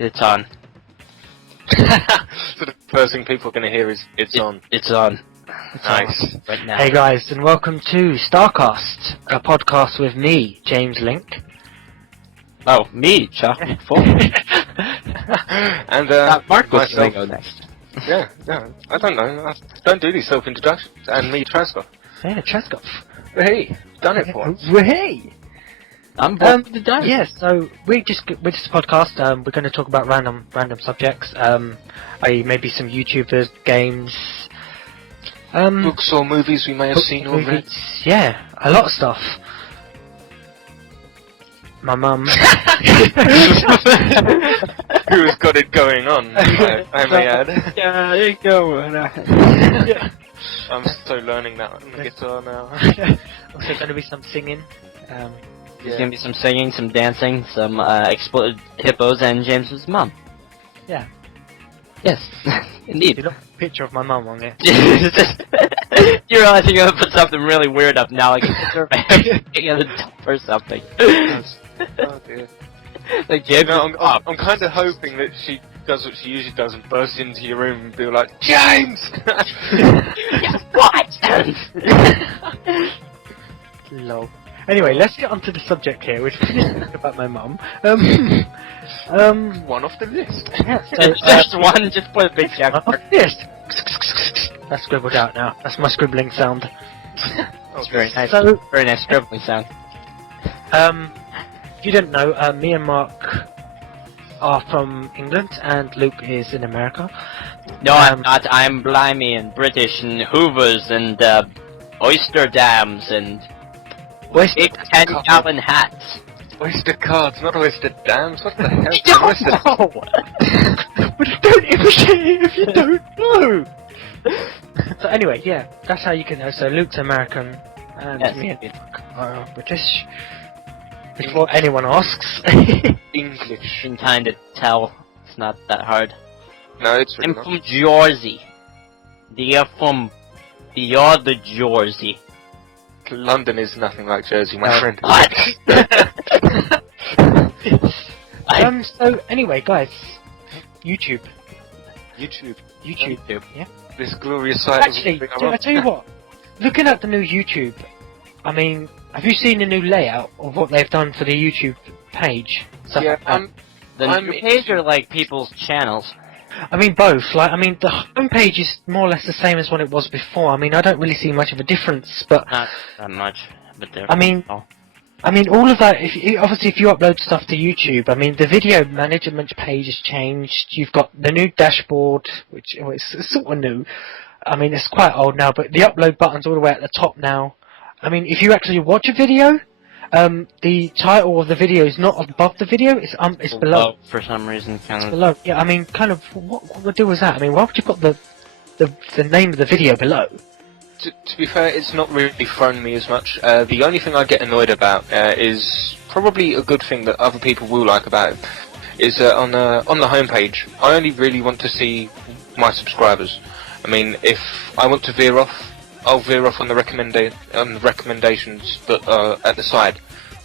It's on. So the first thing people are going to hear is, it's on. It's on. Nice. Right now. Hey guys, and welcome to Starcast, a podcast with me, James Link. Oh, me, Chuck. And, Mark was myself. going to go next. Yeah, I don't know. I don't do these self-introductions. And me, Traskov. Yeah, Traskov. Hey, done it for once. Hey! I'm both the dice. Yeah, so we're just a podcast. We're going to talk about random subjects. Maybe some YouTubers, games, Books or movies we may have seen or read. Yeah, a lot of stuff. My mum. Who has got it going on, I may add. Yeah, there you go. I'm still learning that on the guitar now. Also going to be some singing. There's gonna be some singing, some dancing, some exploded hippos, and James's mum. Yeah. Yes, indeed. You got a picture of my mum on it. You realize you're gonna put something really weird up now, like a picture of hanging on the top or something. Oh dear. Like James, I'm kind of hoping that she does what she usually does and bursts into your room and be like, James! What? Lol. Anyway, let's get onto the subject here, which is about my mum. One off the list. Yeah, so, Just one, just put a big check. yes. That's scribbled out now. That's my scribbling sound. That's very nice. So, Very nice scribbling sound. if you don't know, me and Mark are from England, and Luke is in America. No, I'm not. I'm blimey and British and Hoovers and oyster dams and big 10-gallon hats. Oyster cards, not oyster dams. What the hell? But don't imitate it if you don't know! So anyway, yeah, that's how you can know. So Luke's American, and Yes. me and Mark are British. Before anyone asks. English. You can kind of tell. It's not that hard. No, it's really I'm not. from Jersey. You're the Jersey. London is nothing like Jersey, my friend. What? So anyway, guys, YouTube. YouTube. Yeah. This glorious site Actually, of I tell you what. Looking at the new YouTube, I mean, have you seen the new layout of what they've done for the YouTube page? Stuff Yeah, like that? The new page are like people's channels. I mean both. Like, I mean, the homepage is more or less the same as what it was before. I mean, I don't really see much of a difference, but Not that much, but they're. I mean, all of that. Obviously, if you upload stuff to YouTube, I mean, the video management page has changed. You've got the new dashboard, which is sort of new. I mean, it's quite old now, but the upload button's all the way at the top now. I mean, if you actually watch a video, the title of the video is not above the video; it's below. For some reason, kind of. Below. Yeah, I mean, kind of. What the deal was that? I mean, why would you put the name of the video below? To be fair, it's not really thrown me as much. The only thing I get annoyed about is probably a good thing that other people will like about it, is on the homepage, I only really want to see my subscribers. I mean, if I want to veer off, I'll veer off on the recommendations that are at the side.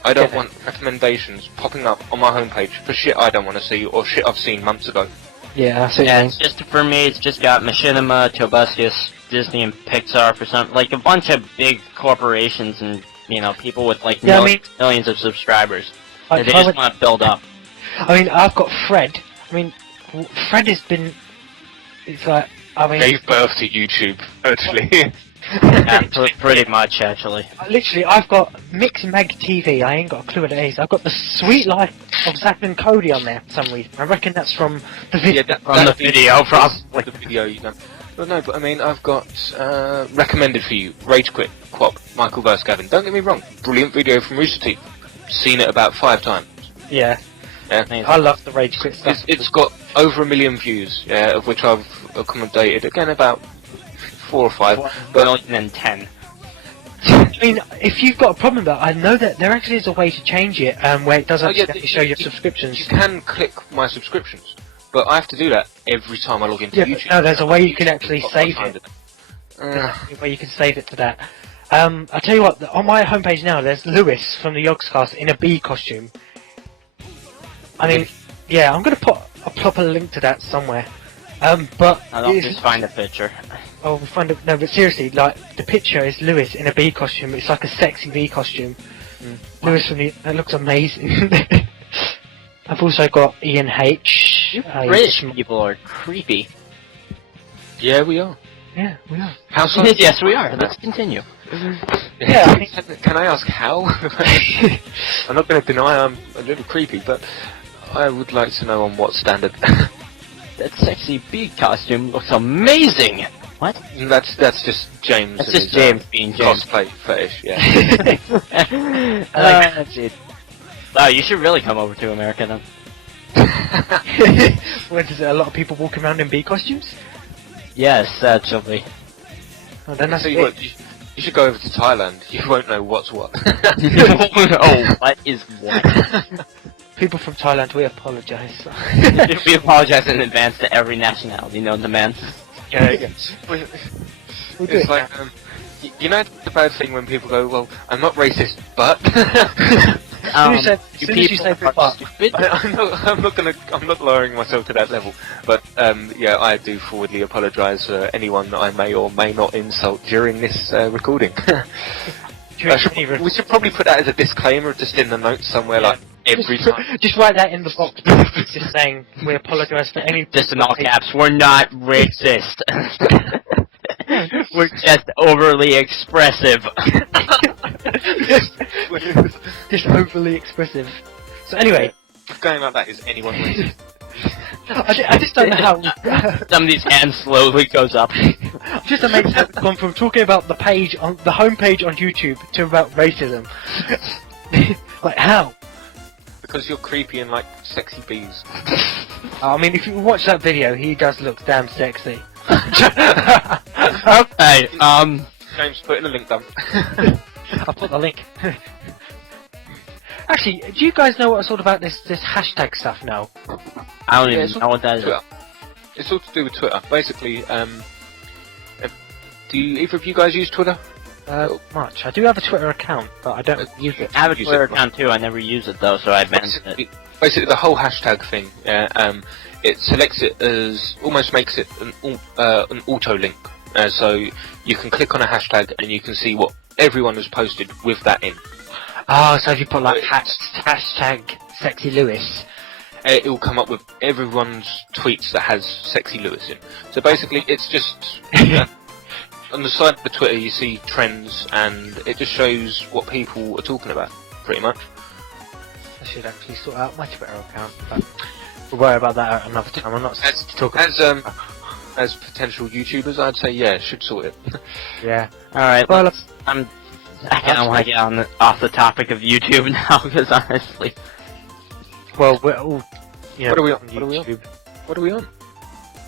I don't want recommendations popping up on my homepage for shit I don't want to see or shit I've seen months ago. Yeah, it's just for me. It's just got Machinima, Tobuscus, Disney, and Pixar for some, like a bunch of big corporations and people with like millions of subscribers. They just want to build up. I mean, I've got Fred. I mean, Fred has been. It's like gave birth to YouTube, virtually. Yeah, pretty much actually. Literally, I've got Mix Mag TV. I ain't got a clue what it is. I've got the Sweet Life of Zack and Cody on there for some reason. I reckon that's from the video. Yeah, the video, probably. The video you done. But no, but I mean, I've got recommended for you, Rage Quit, Quap, Michael vs. Gavin. Don't get me wrong, brilliant video from Rooster Teeth. Seen it about 5 times. Yeah. I love the Rage Quit stuff. It's got over 1 million views, of which I've accommodated, again, about 4 or 5. But only than 10. I mean, if you've got a problem with that, I know that there actually is a way to change it, where it doesn't show your subscriptions. You can click my subscriptions, but I have to do that every time I log into YouTube. No, there's a way you can actually save it. Where you can save it to that. I'll tell you what, on my homepage now, there's Lewis from the Yogscast in a bee costume. I mean, yeah, I'll plop a link to that somewhere. But I'll just find a picture. Oh, we'll find it. No, but seriously, like the picture is Lewis in a bee costume. It's like a sexy bee costume. Lewis from the. It looks amazing. I've also got Ian H. British people are creepy. Yeah, we are. Yeah, we are. How so? Yes, we are. Let's continue. Yeah, I mean, can I ask how? I'm not going to deny I'm a little creepy, but I would like to know on what standard. That sexy bee costume looks amazing. What? That's just James. That's and just his, James being James. Cosplay fetish, yeah. I like that, dude. Wow, you should really come over to America then. Where there's a lot of people walking around in bee costumes? Yes, actually. Oh, then that's So it. you should go over to Thailand. You won't know what's what. Oh, what is what? People from Thailand, we apologise. We apologize in advance to every nationality known to man. Yeah. It's like, you know the bad thing when people go, well, I'm not racist, but... As soon as you say but. Stupid. I'm not lowering myself to that level, but yeah, I do forwardly apologise for anyone that I may or may not insult during this recording. We should probably put that as a disclaimer just in the notes somewhere, like every time. Just write that in the box, just saying we apologise for any. Just in all caps, we're not racist. We're just overly expressive. Just overly expressive. So anyway, Going like that, is anyone racist? I just don't know how. Somebody's hand slowly goes up. I'm just amazed how we've gone from talking about the homepage on YouTube to about racism. Like how? Because you're creepy and like sexy bees. I mean, if you watch that video, he does look damn sexy. Okay, James, put in a link down. I'll put the link. Actually, do you guys know what's all about this hashtag stuff now? I don't even know what that is. Twitter. It's all to do with Twitter. Basically, do either of you guys use Twitter? Much. I do have a Twitter account, but I don't use it. I have a Twitter account too, I never use it though, so I banned it. Basically, the whole hashtag thing, it selects it as, almost makes it an auto link. So you can click on a hashtag and you can see what everyone has posted with that in. Oh, so if you put like hashtag sexy Lewis, it will come up with everyone's tweets that has sexy Lewis in. So basically, it's just on the side of the Twitter you see trends, and it just shows what people are talking about, pretty much. I should actually sort out my Twitter account, but we'll worry about that at another time. I'm not talking. As potential YouTubers, I'd say yeah, should sort it. Yeah. All right. Well, I kind of want to get off the topic of YouTube now, because honestly. Well, we're all. You know, What are we on? YouTube. What are we on?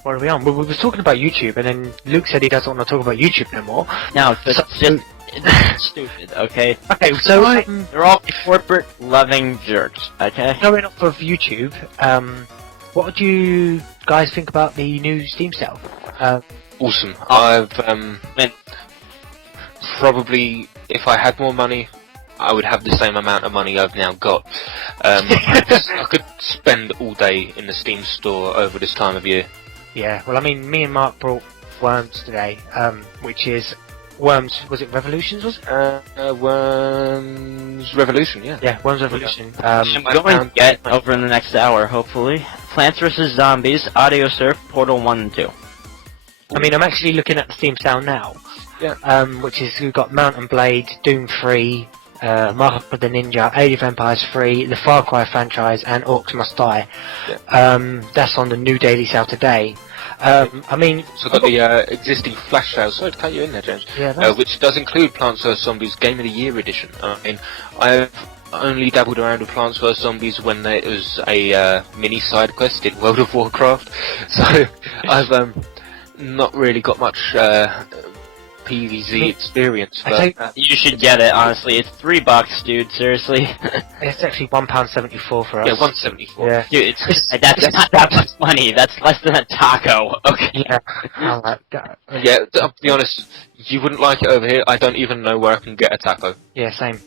What are we on? Well, we were talking about YouTube, and then Luke said he doesn't want to talk about YouTube no more. No, it's just stupid, okay? Okay, so They're all corporate loving jerks, okay? going off of YouTube, what do you guys think about the new Steam sale? Awesome. I've probably, if I had more money, I would have the same amount of money I've now got. I could spend all day in the Steam store over this time of year. Yeah, well, I mean, me and Mark brought Worms today, which is Worms. Was it Revolutions? Was it? Worms Revolution, yeah. Yeah, Worms Revolution. I'm going to get over in the next hour, hopefully. Plants vs. Zombies, Audio Surf, Portal 1 and 2. I mean, I'm actually looking at the Steam sale now. Yeah. Which is, we've got Mount and Blade, Doom 3, Mark of the Ninja, Age of Empires 3, the Far Cry franchise, and Orcs Must Die. Yeah. That's on the new daily sale today. I mean... So I've got the existing flash sale, sorry to cut you in there, James, which does include Plants vs. Zombies Game of the Year edition. I mean, I've only dabbled around with Plants vs. Zombies when there was a mini side quest in World of Warcraft, so I've not really got much PvZ experience, but you should get it, honestly. It's $3, dude, seriously. It's actually £1.74 for us. yeah, 174. Yeah. Dude, that's not that much money. That's less than a taco, okay? Yeah. Alright. Yeah, I'll be honest, you wouldn't like it over here. I don't even know where I can get a taco. Yeah, same.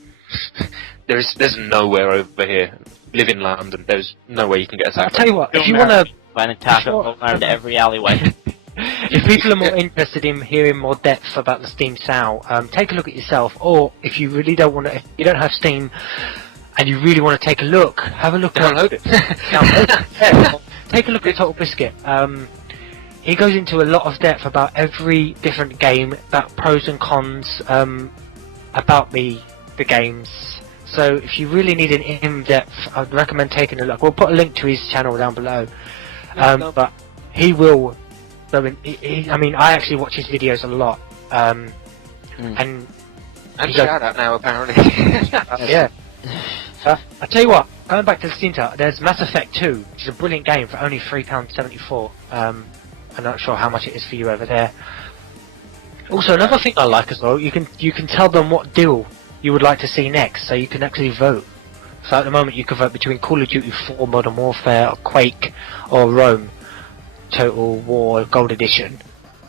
There's nowhere over here. Live in London, there's no way you can get a taco. I'll tell you what, if you want to find a taco Sure. around every alleyway. If people are more interested in hearing more depth about the Steam sale, take a look at yourself. Or if you really don't want to, if you don't have Steam and you really want to take a look, have a look. Download it. Yeah, take a look at Total Biscuit. He goes into a lot of depth about every different game, about pros and cons, about the games. So if you really need an in-depth, I'd recommend taking a look. We'll put a link to his channel down below. But he will. I mean, I actually watch his videos a lot. And shout out now, apparently. Yeah. I tell you what, going back to the Steam sale, there's Mass Effect 2, which is a brilliant game for only £3.74. I'm not sure how much it is for you over there. Also, another thing I like as well, you can tell them what deal you would like to see next, so you can actually vote. So at the moment you can vote between Call of Duty 4 Modern Warfare, or Quake, or Rome Total War Gold Edition.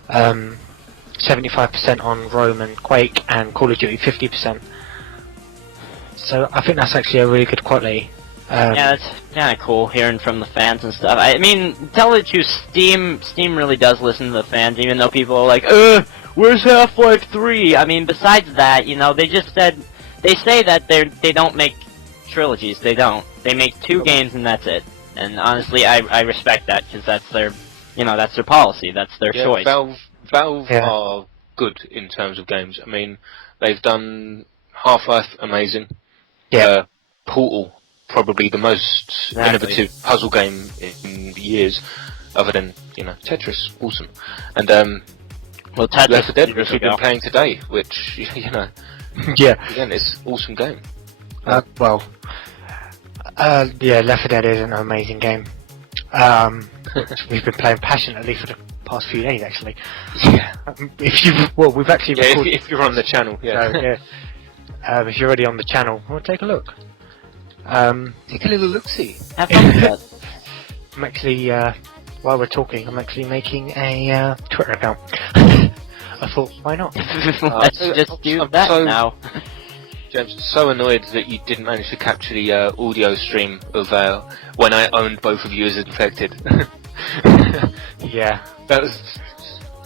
75% on Rome and Quake, and Call of Duty 50%. So I think that's actually a really good quality. Yeah, it's kind of cool hearing from the fans and stuff. I mean, tell the truth, Steam really does listen to the fans, even though people are like, where's Half-Life 3? I mean, besides that, you know, they say that they don't make trilogies. They don't. They make 2 games and that's it. And honestly, I respect that, because that's their, that's their policy. That's their choice. Valve are good in terms of games. I mean, they've done Half-Life amazing. Yeah. Portal, probably the most innovative puzzle game in years, other than, Tetris, awesome. And, Tetris, Left 4 Dead, which we've been playing today, which, yeah. Again, it's an awesome game. Left 4 Dead is an amazing game. Which we've been playing passionately for the past few days, actually. Yeah. We've actually recorded... if you're on the channel, yeah. So, yeah. If you're already on the channel, well, take a look. Take a little look-see. Have fun with that. I'm actually, while we're talking, I'm actually making a Twitter account. I thought, why not? Let's just do that now. James, so annoyed that you didn't manage to capture the audio stream of when I owned both of you as infected. Yeah. That was...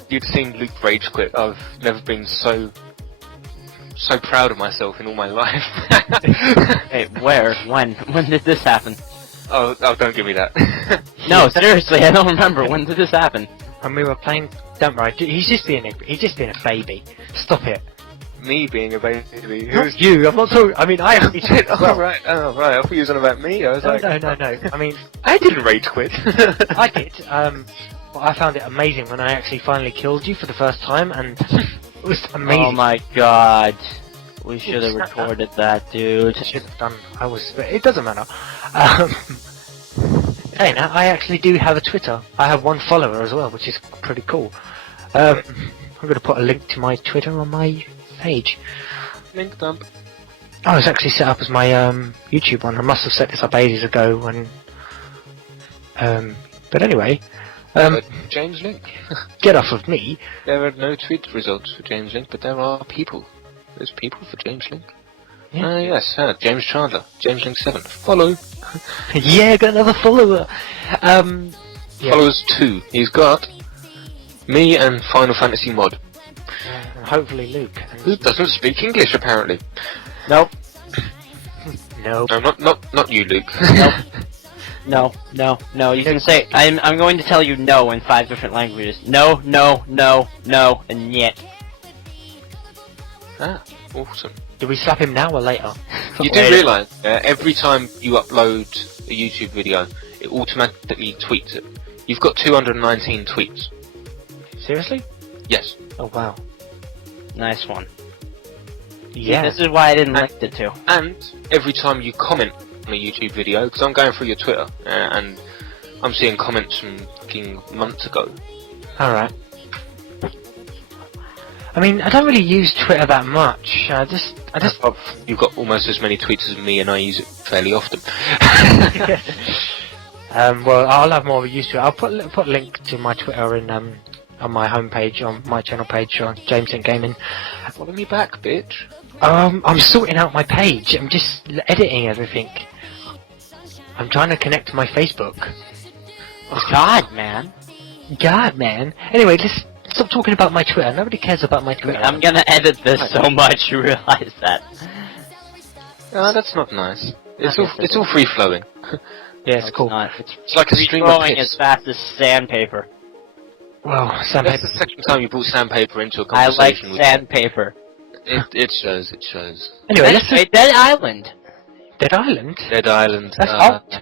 You'd seen Luke rage quit. I've never been so proud of myself in all my life. Hey, where? When? When did this happen? Oh, don't give me that. No, seriously, I don't remember. When did this happen? When we were playing... Don't worry, he's just being a baby. Stop it. Me being a baby. Not you, I'm not talking... I mean, I haven't been... Oh, right. I thought you was on about me. I was No. I mean... I didn't rage quit. I did. But I found it amazing when I actually finally killed you for the first time, and it was amazing. Oh my god. We should have recorded that, dude. I should have done. But it doesn't matter. Hey, now I actually do have a Twitter. I have 1 follower as well, which is pretty cool. I'm going to put a link to my Twitter on my page. Link dump. Oh, it's actually set up as my YouTube one. I must have set this up ages ago. But anyway, James Link. Get off of me. There are no tweet results for James Link, but there are people. There's people for James Link. Yeah. Yes, James Chandler, James Link 7. Follow. Yeah, got another follower. Followers 2. He's got me and Final Fantasy Mod. Hopefully Luke. Who doesn't speak English, apparently. Nope. Nope. No, not you, Luke. Nope. No. You can say, I'm going to tell you no in 5 different languages. No, and yet. Ah, awesome. Do we slap him now or later? You do realise, every time you upload a YouTube video, it automatically tweets it. You've got 219 tweets. Seriously? Yes. Oh, wow. Nice one. Yeah. See, this is why I didn't like it too. And every time you comment on a YouTube video, because I'm going through your Twitter, and I'm seeing comments from fucking months ago. Alright. I mean, I don't really use Twitter that much. I just... You've got almost as many tweets as me, and I use it fairly often. Well, I'll have more of a use to it. I'll put a link to my Twitter in on my homepage, on my channel page, on James and Gaming. Follow me back, bitch. I'm sorting out my page. I'm just editing everything. I'm trying to connect to my Facebook. God, man. God, man. Anyway, let's stop talking about my Twitter. Nobody cares about my Twitter. I'm gonna edit this so much, you realize that. Oh, that's not nice. It's all free flowing. Yeah, it's cool. It's like a stream of flowing piss. as fast as sandpaper. Well, That's sandpaper. the second time you brought sandpaper into a I like conversation with sandpaper. It shows. Anyway, let's Anyway, Dead Island. Dead Island? Dead Island. That's old.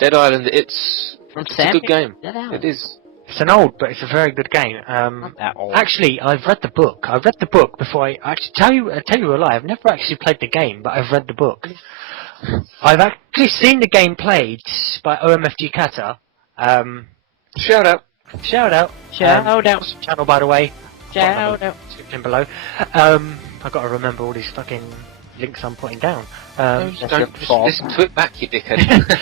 Dead Island, it's a good game. Dead Island. It is. It's an old, but it's a very good game. Not that old. Actually, I've read the book. I read the book before I actually tell you a lie. I've never actually played the game, but I've read the book. I've actually seen the game played by OMFG Kata. Shout out. Shout out. Channel, by the way. Shout out. Description below. I've got to remember all these fucking links I'm putting down. Don't just listen to it back, you dickhead.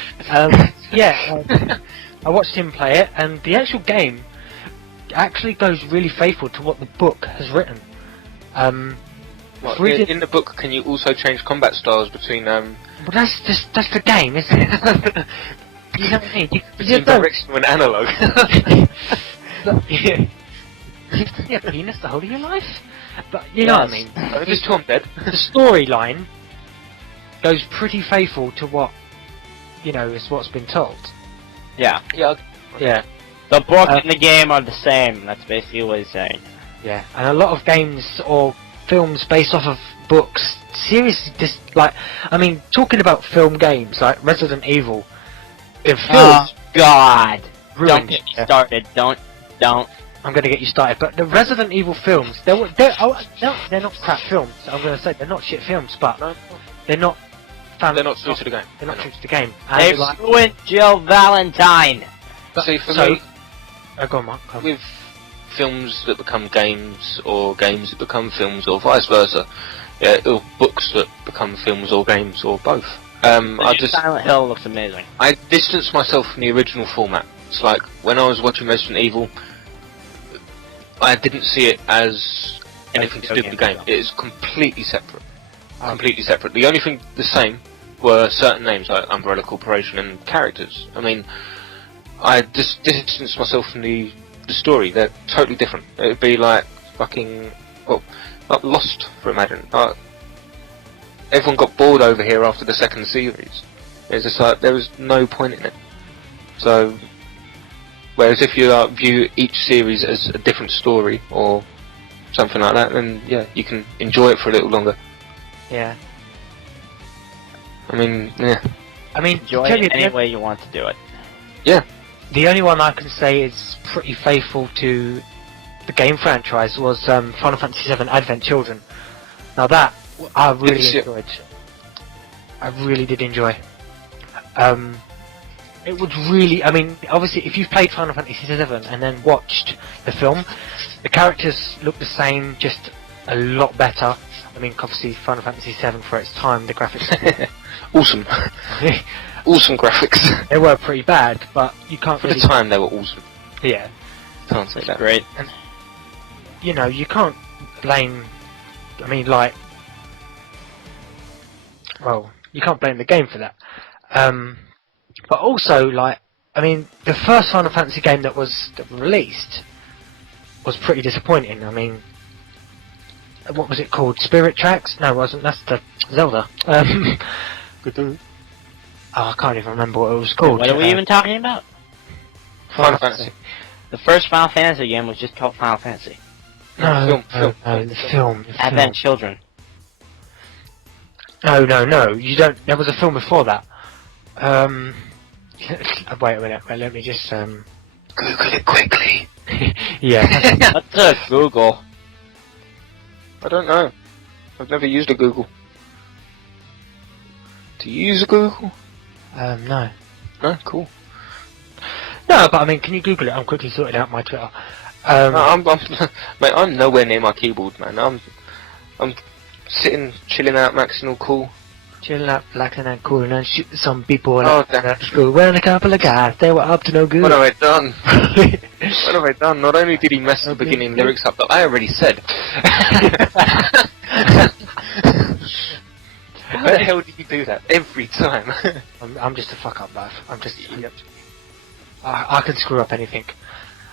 I watched him play it, and the actual game actually goes really faithful to what the book has written. In the book, can you also change combat styles between Well, that's the game, isn't it? You know what I mean? between directional and analog? You've been a penis the whole of your life? But you know what I mean? Just Tom dead. The storyline goes pretty faithful to what, is what's been told. Yeah. Yeah. The book and the game are the same. That's basically what he's saying. Yeah, and a lot of games or films based off of books, seriously, talking about film games, like Resident Evil, it feels... Oh, God. Ruined Don't get me it. started. Don't. I'm going to get you started, but the Resident Evil films, they're not crap films, I'm going to say, they're not shit films, but they're not... They're not true to the game. They're not true to the game. They ruined Jill Valentine. See, for me, go on, Mark. with films that become games, or games that become films, or vice versa, or books that become films or games, or both. Silent Hill looks amazing. I distance myself from the original format. It's like, when I was watching Resident Evil, I didn't see it as anything to do with the game. It is completely separate. Completely separate. The only thing the same were certain names, like Umbrella Corporation and characters. I mean, I just distanced myself from the story. They're totally different. It'd be like fucking, like Lost, for imagine. Everyone got bored over here after the second series. It's just like, there was no point in it. So, whereas if you view each series as a different story, or something like that, then yeah, you can enjoy it for a little longer. Yeah. I mean, yeah. Enjoy it any way you want to do it. Yeah. The only one I can say is pretty faithful to the game franchise was Final Fantasy VII Advent Children. Now that, I really enjoyed. I really did enjoy. It was really, obviously if you've played Final Fantasy VII and then watched the film, the characters look the same, just a lot better. Obviously Final Fantasy VII for its time, the graphics awesome. Awesome graphics. They were pretty bad, but you can't for really... the time they were awesome. Yeah. Can't say that. Great. And, you can't blame... you can't blame the game for that. But also, the first Final Fantasy game that was released was pretty disappointing. What was it called? Spirit Tracks? No, it wasn't. That's the Zelda. I can't even remember what it was called. What are we even talking about? Final Fantasy. The first Final Fantasy game was just called Final Fantasy. No, the film. Advent Children. No, you don't. There was a film before that. Wait a minute. Let me just Google it quickly. Yeah. What's a Google? I don't know. I've never used a Google. Do you use a Google? No. No, cool. No, but can you Google it? I'm quickly sorting out my Twitter. Mate, I'm nowhere near my keyboard, man. I'm sitting, chilling out, maxing all cool. Chilling out, relaxing and cool, and then shooting some people damn. school. When a couple of guys, they were up to no good. What have I done? What have I done? Not only did he mess the beginning lyrics up that I already said. Why the hell did you do that? Every time. I'm just a fuck up, bruv. I'm just... I can screw up anything.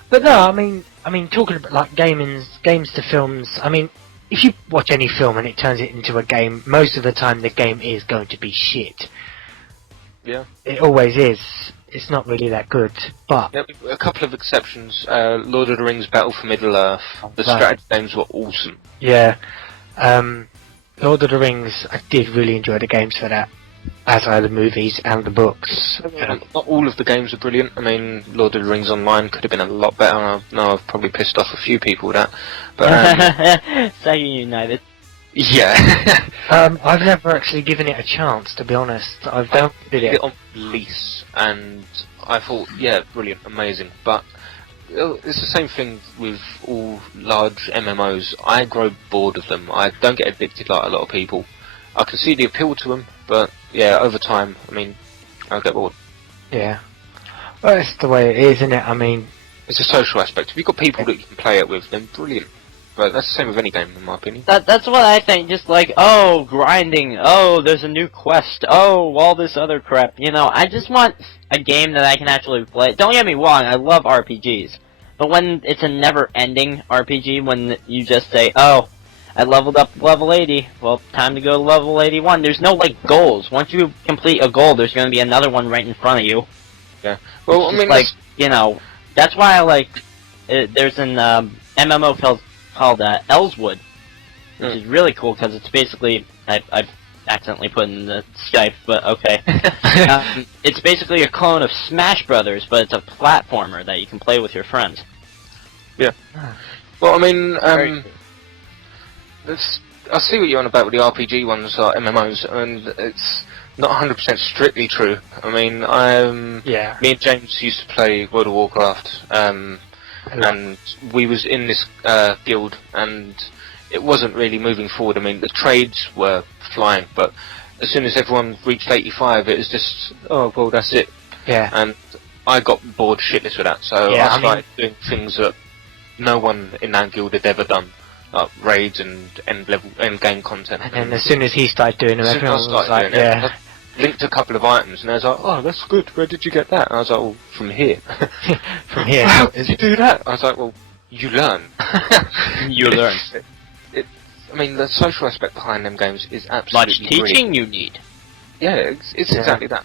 But no, I mean, talking about like games to films. I mean, if you watch any film and it turns it into a game, most of the time the game is going to be shit. Yeah. It always is. It's not really that good, but... Yep, a couple of exceptions. Lord of the Rings Battle for Middle-earth. The strategy games were awesome. Yeah. Lord of the Rings, I did really enjoy the games for that, as are the movies and the books. Not all of the games are brilliant. I mean, Lord of the Rings Online could have been a lot better. I know I've probably pissed off a few people with that. But, Second United. Yeah. I've never actually given it a chance, to be honest. I've downloaded it on release, and I thought, yeah, brilliant, amazing. But it's the same thing with all large MMOs. I grow bored of them. I don't get addicted like a lot of people. I can see the appeal to them, but yeah, over time, I mean, I'll get bored. Yeah. Well, it's the way it is, isn't it? I mean... It's a social aspect. If you've got people that you can play it with, then brilliant. But that's the same with any game, in my opinion. That's what I think. Just like, oh, grinding. Oh, there's a new quest. Oh, all this other crap. You know, I just want a game that I can actually play. Don't get me wrong, I love RPGs. But when it's a never-ending RPG, when you just say, oh, I leveled up to level 80, well, time to go to level 81. There's no, like, goals. Once you complete a goal, there's going to be another one right in front of you. Yeah. Well, I mean, like, you know, that's why I like... there's an MMO called Ellswood, which is really cool because it's basically I've accidentally put in the Skype, but okay. It's basically a clone of Smash Brothers, but it's a platformer that you can play with your friends. Yeah. Well, I mean, I see what you're on about with the RPG ones, like MMOs, and it's not 100% strictly true. I mean, me and James used to play World of Warcraft. And we was in this guild, and it wasn't really moving forward. I mean, the trades were flying, but as soon as everyone reached 85, it was just, oh, well, that's it. Yeah. And I got bored shitless with that, so I started doing things that no one in that guild had ever done, like raids and end game content. And then as soon as he started doing them, everyone was like, yeah. Linked a couple of items, and I was like, oh, that's good, where did you get that? And I was like, well, from here. From here. How did you do that? I was like, well, you learn. You learn. I mean, the social aspect behind them games is absolutely much teaching you need. Yeah, it's exactly that.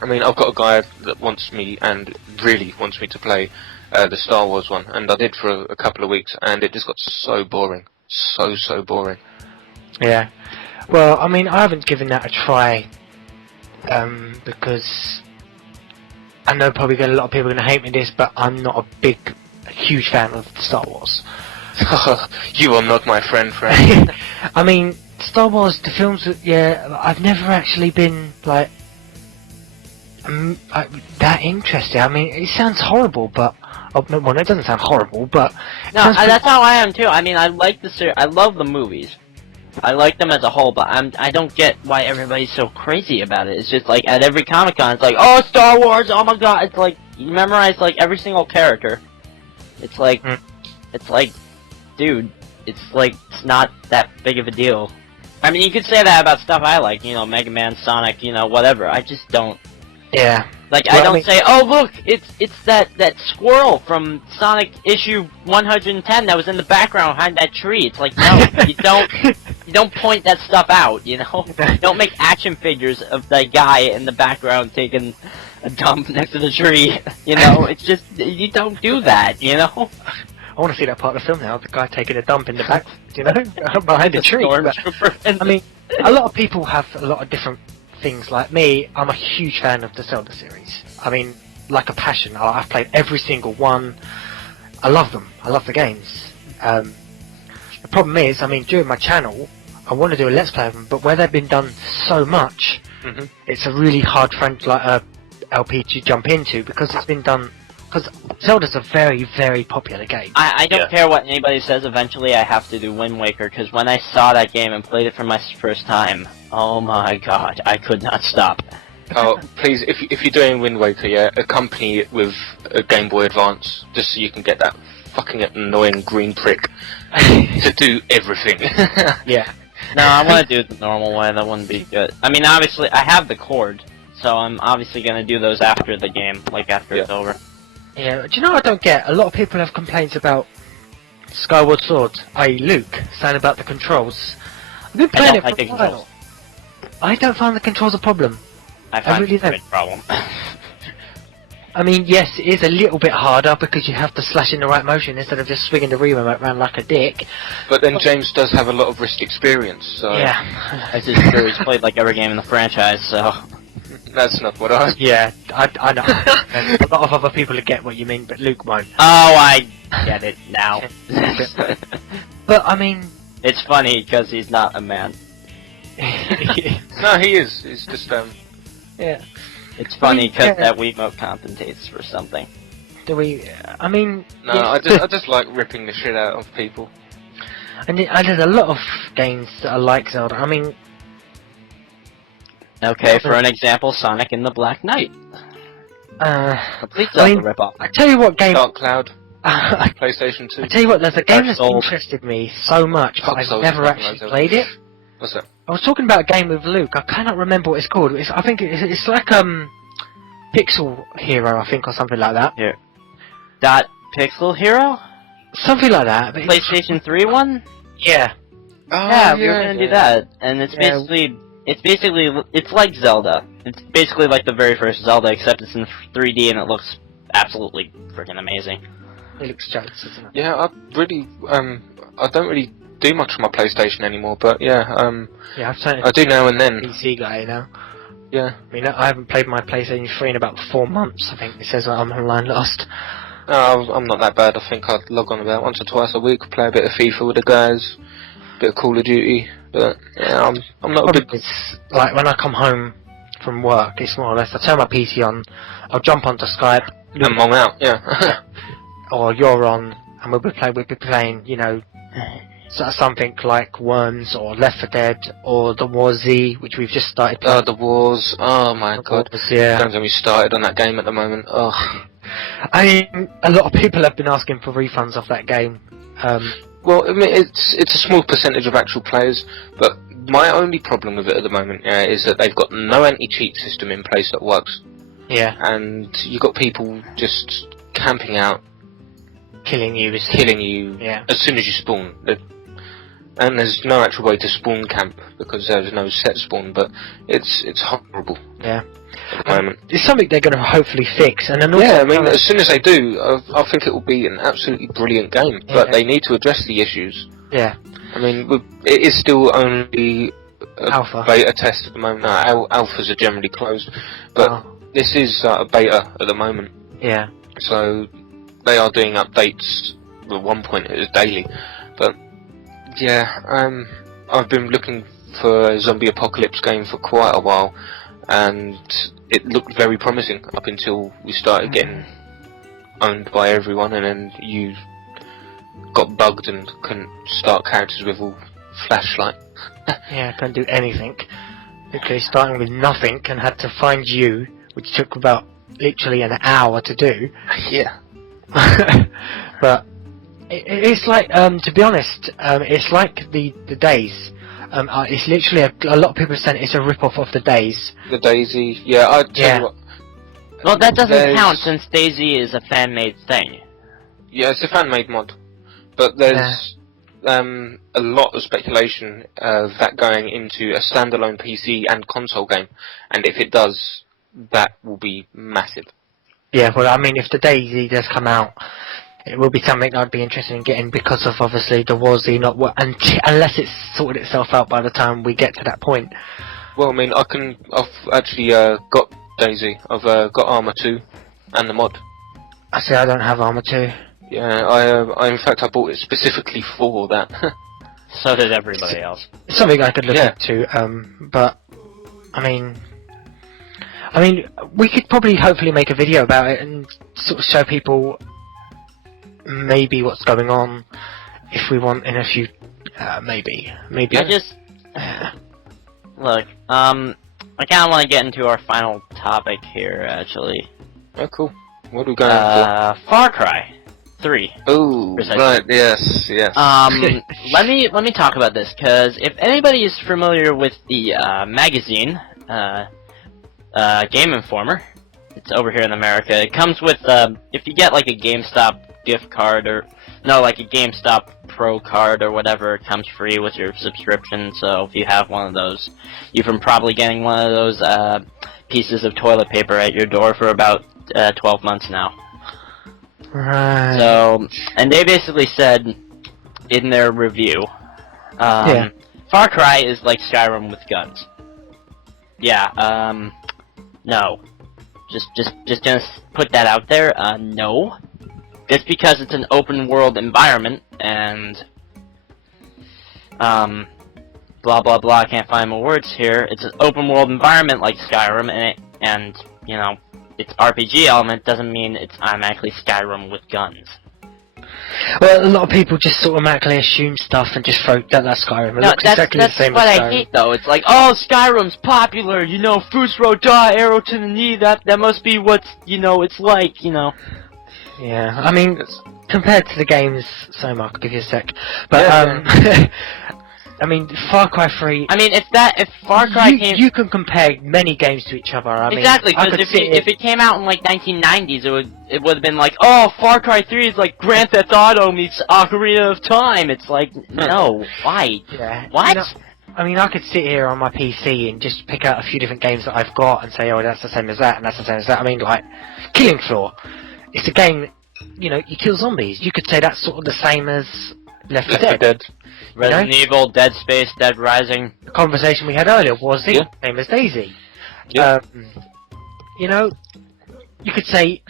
I mean, I've got a guy that wants me, and really wants me to play the Star Wars one, and I did for a couple of weeks, and it just got so boring. So boring. Yeah. Well, I mean, I haven't given that a try, because I know probably a lot of people are going to hate me this, but I'm not a huge fan of Star Wars. You are not my friend. I mean, Star Wars, the films, I've never actually been, like, that interested. I mean, it sounds horrible, but... Oh, no, well, it doesn't sound horrible, but... No, that's how I am, too. I mean, I like I love the movies. I like them as a whole, but I don't get why everybody's so crazy about it. It's just like, at every Comic-Con, it's like, oh, Star Wars, oh my god. It's like, you memorize, like, every single character. It's like, dude, it's like, it's not that big of a deal. I mean, you could say that about stuff I like, you know, Mega Man, Sonic, you know, whatever. I just don't. Yeah. Like, well, I don't say, oh look, it's that squirrel from Sonic issue 110 that was in the background behind that tree. It's like, no, you don't point that stuff out, you know? You don't make action figures of that guy in the background taking a dump next to the tree, you know? It's just, you don't do that, you know? I want to see that part of the film now, the guy taking a dump in the back, you know, behind the tree. I mean, a lot of people have a lot of different things. Like me, I'm a huge fan of the Zelda series. I mean, like a passion. I've played every single one. I love them. I love the games. The problem is, I mean, during my channel, I want to do a Let's Play of them, but where they've been done so much, it's a really hard LP to jump into, because it's been done... Because Zelda's a very, very popular game. I don't care what anybody says, eventually I have to do Wind Waker, because when I saw that game and played it for my first time, oh my god, I could not stop. Oh, please, if you're doing Wind Waker, accompany it with a Game Boy Advance, just so you can get that fucking annoying green prick to do everything. Yeah. No, I want to do it the normal way, that wouldn't be good. I mean, obviously, I have the cord, so I'm obviously gonna do those after the game, like after it's over. Yeah, do you know what I don't get? A lot of people have complaints about Skyward Sword, i.e. Luke, saying about the controls. I've been playing it for a while. I don't find the controls a problem. I find really it a big problem. I mean, yes, it is a little bit harder because you have to slash in the right motion instead of just swinging the Wii remote around like a dick. But then James does have a lot of wrist experience, so... Yeah. This is true, he's played like every game in the franchise, so... That's not what I... Yeah, I know. There's a lot of other people that get what you mean, but Luke won't. Oh, I get it now. But, I mean... It's funny, because he's not a man. No, he is. He's just, Yeah. It's funny because that Wiimote compensates for something. Do we... I mean... No, I just like ripping the shit out of people. And there's a lot of games that are like Zelda. I mean... Okay, for an example, Sonic and the Black Knight. Complete Zelda ripoff. I tell you what game... Dark Cloud. PlayStation 2. I tell you what, there's a game that's Souls. interested me so much, but I've never actually played it. What's that? I was talking about a game with Luke. I cannot remember what it's called. I think it's like Pixel Hero, I think, or something like that. Here. Dot Pixel Hero? Something like that. But PlayStation 3 one? Yeah. Oh, Yeah, we were gonna do that. And it's basically, it's like Zelda. It's basically like the very first Zelda, except it's in 3D and it looks absolutely freaking amazing. It looks jokes, doesn't it? Yeah, I don't really do much on my PlayStation anymore, but yeah, Yeah, I do now and then. PC guy now. Yeah. I mean, I haven't played my PlayStation 3 in about 4 months, I think. It says that I'm online lost. No, I'm not that bad. I think I'd log on about once or twice a week, play a bit of FIFA with the guys, a bit of Call of Duty, but yeah, I'm not a big... It's like when I come home from work, it's more or less, I turn my PC on, I'll jump onto Skype. I'm long out, yeah. Or you're on, and we'll be playing, you know, something like Worms, or Left 4 Dead, or The War Z, which we've just started playing. Oh, The Wars, oh my god. Yeah. Don't get me started on that game at the moment, ugh. I mean, a lot of people have been asking for refunds off that game. Well, I mean, it's a small percentage of actual players, but my only problem with it at the moment is that they've got no anti-cheat system in place that works. Yeah. And you've got people just camping out, killing you as soon as you spawn. And there's no actual way to spawn camp because there's no set spawn, but it's horrible. Yeah. At the moment. It's something they're going to hopefully fix, and then also yeah, I mean, as soon as they do, I think it will be an absolutely brilliant game. Yeah. But they need to address the issues. Yeah. I mean, it is still only a Alpha. beta test at the moment. No, alphas are generally closed, but this is a beta at the moment. Yeah. So they are doing updates. At one point, it was daily, but yeah, I've been looking for a zombie apocalypse game for quite a while, and it looked very promising up until we started getting owned by everyone, and then you got bugged and couldn't start characters with all flashlight. Yeah, couldn't do anything. Literally starting with nothing and had to find you, which took about literally an hour to do. Yeah. But it's like, to be honest, it's like the Days. It's literally a lot of people are saying it's a rip-off of the Days. The Daisy, yeah, I'd tell you what. Well, that doesn't count since Daisy is a fan-made thing. Yeah, it's a fan-made mod. But there's a lot of speculation of that going into a standalone PC and console game. And if it does, that will be massive. Yeah, well, I mean, if the Daisy does come out, it will be something I'd be interested in getting because of, obviously, the War Z not unless it's sorted itself out by the time we get to that point. Well, I mean, I've actually got Daisy. I've got Armour 2 and the mod. I say I don't have Armour 2. Yeah, in fact, I bought it specifically for that. So did everybody else. It's something I could look into, but, I mean, we could probably hopefully make a video about it and sort of show people maybe what's going on if we want in a few, maybe. I just, look, I kind of want to get into our final topic here, actually. Oh, cool. What are we going for? Far Cry 3. Oh, right, yes. Let me talk about this, because if anybody is familiar with the magazine, Game Informer. It's over here in America. It comes with, if you get like a GameStop gift card a GameStop Pro card or whatever, it comes free with your subscription. So if you have one of those, you've been probably getting one of those pieces of toilet paper at your door for about 12 months now. Right. So, and they basically said in their review, Far Cry is like Skyrim with guns. Yeah, no. Just gonna put that out there, no. Just because it's an open world environment, and, blah blah blah, I can't find my words here. It's an open world environment like Skyrim, and you know, its RPG element doesn't mean it's automatically Skyrim with guns. Well, a lot of people just automatically assume stuff and just throw that's Skyrim. It looks exactly the same as Skyrim. That's what I hate, though. It's like, oh, Skyrim's popular, you know, Fusro die, arrow to the knee, that must be what's, you know, it's like, you know. Yeah, I mean, compared to the games, so Mark, I'll give you a sec. But, I mean, Far Cry 3... I mean, if Far Cry came... You can compare many games to each other, I mean... Exactly, because if it came out in, like, 1990s, it would have been like, oh, Far Cry 3 is like Grand Theft Auto meets Ocarina of Time. It's like, no, why? Yeah. What? You know, I mean, I could sit here on my PC and just pick out a few different games that I've got and say, oh, that's the same as that, and that's the same as that. I mean, like, Killing Floor. It's a game, you know, you kill zombies. You could say that's sort of the same as Left 4 Dead. Resident Evil, Dead Space, Dead Rising. The conversation we had earlier was the same as Daisy. Yeah. You know, you could say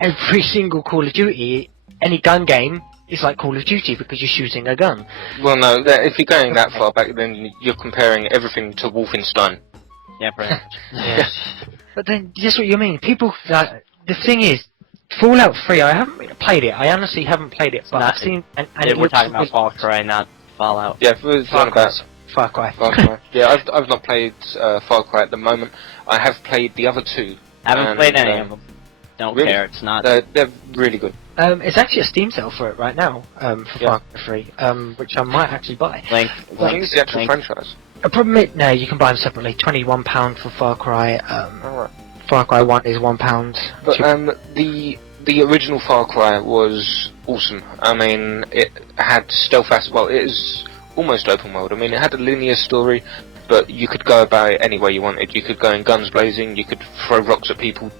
every single Call of Duty, any gun game, is like Call of Duty because you're shooting a gun. Well, no, if you're going that far back, then you're comparing everything to Wolfenstein. Yeah, pretty much. Yeah. But then, just what you mean. People, the thing is, Fallout 3, I haven't played it. I honestly haven't played it, but I've seen... And we're talking about Far Cry, not Fallout. Yeah, we're talking about Far Cry. Far Cry. Yeah, I've not played Far Cry at the moment. I have played the other two. Haven't played any of them. Don't care, it's not... They're really good. It's actually a Steam sale for it right now, for Far Cry 3, which I might actually buy. I think it's the actual franchise. The problem is, no, you can buy them separately. £21 for Far Cry. Alright. Far Cry 1 is £1. But the original Far Cry was awesome. I mean, it had stealth aspects. Well, it is almost open world. I mean, it had a linear story, but you could go about it any way you wanted. You could go in guns blazing. You could throw rocks at people.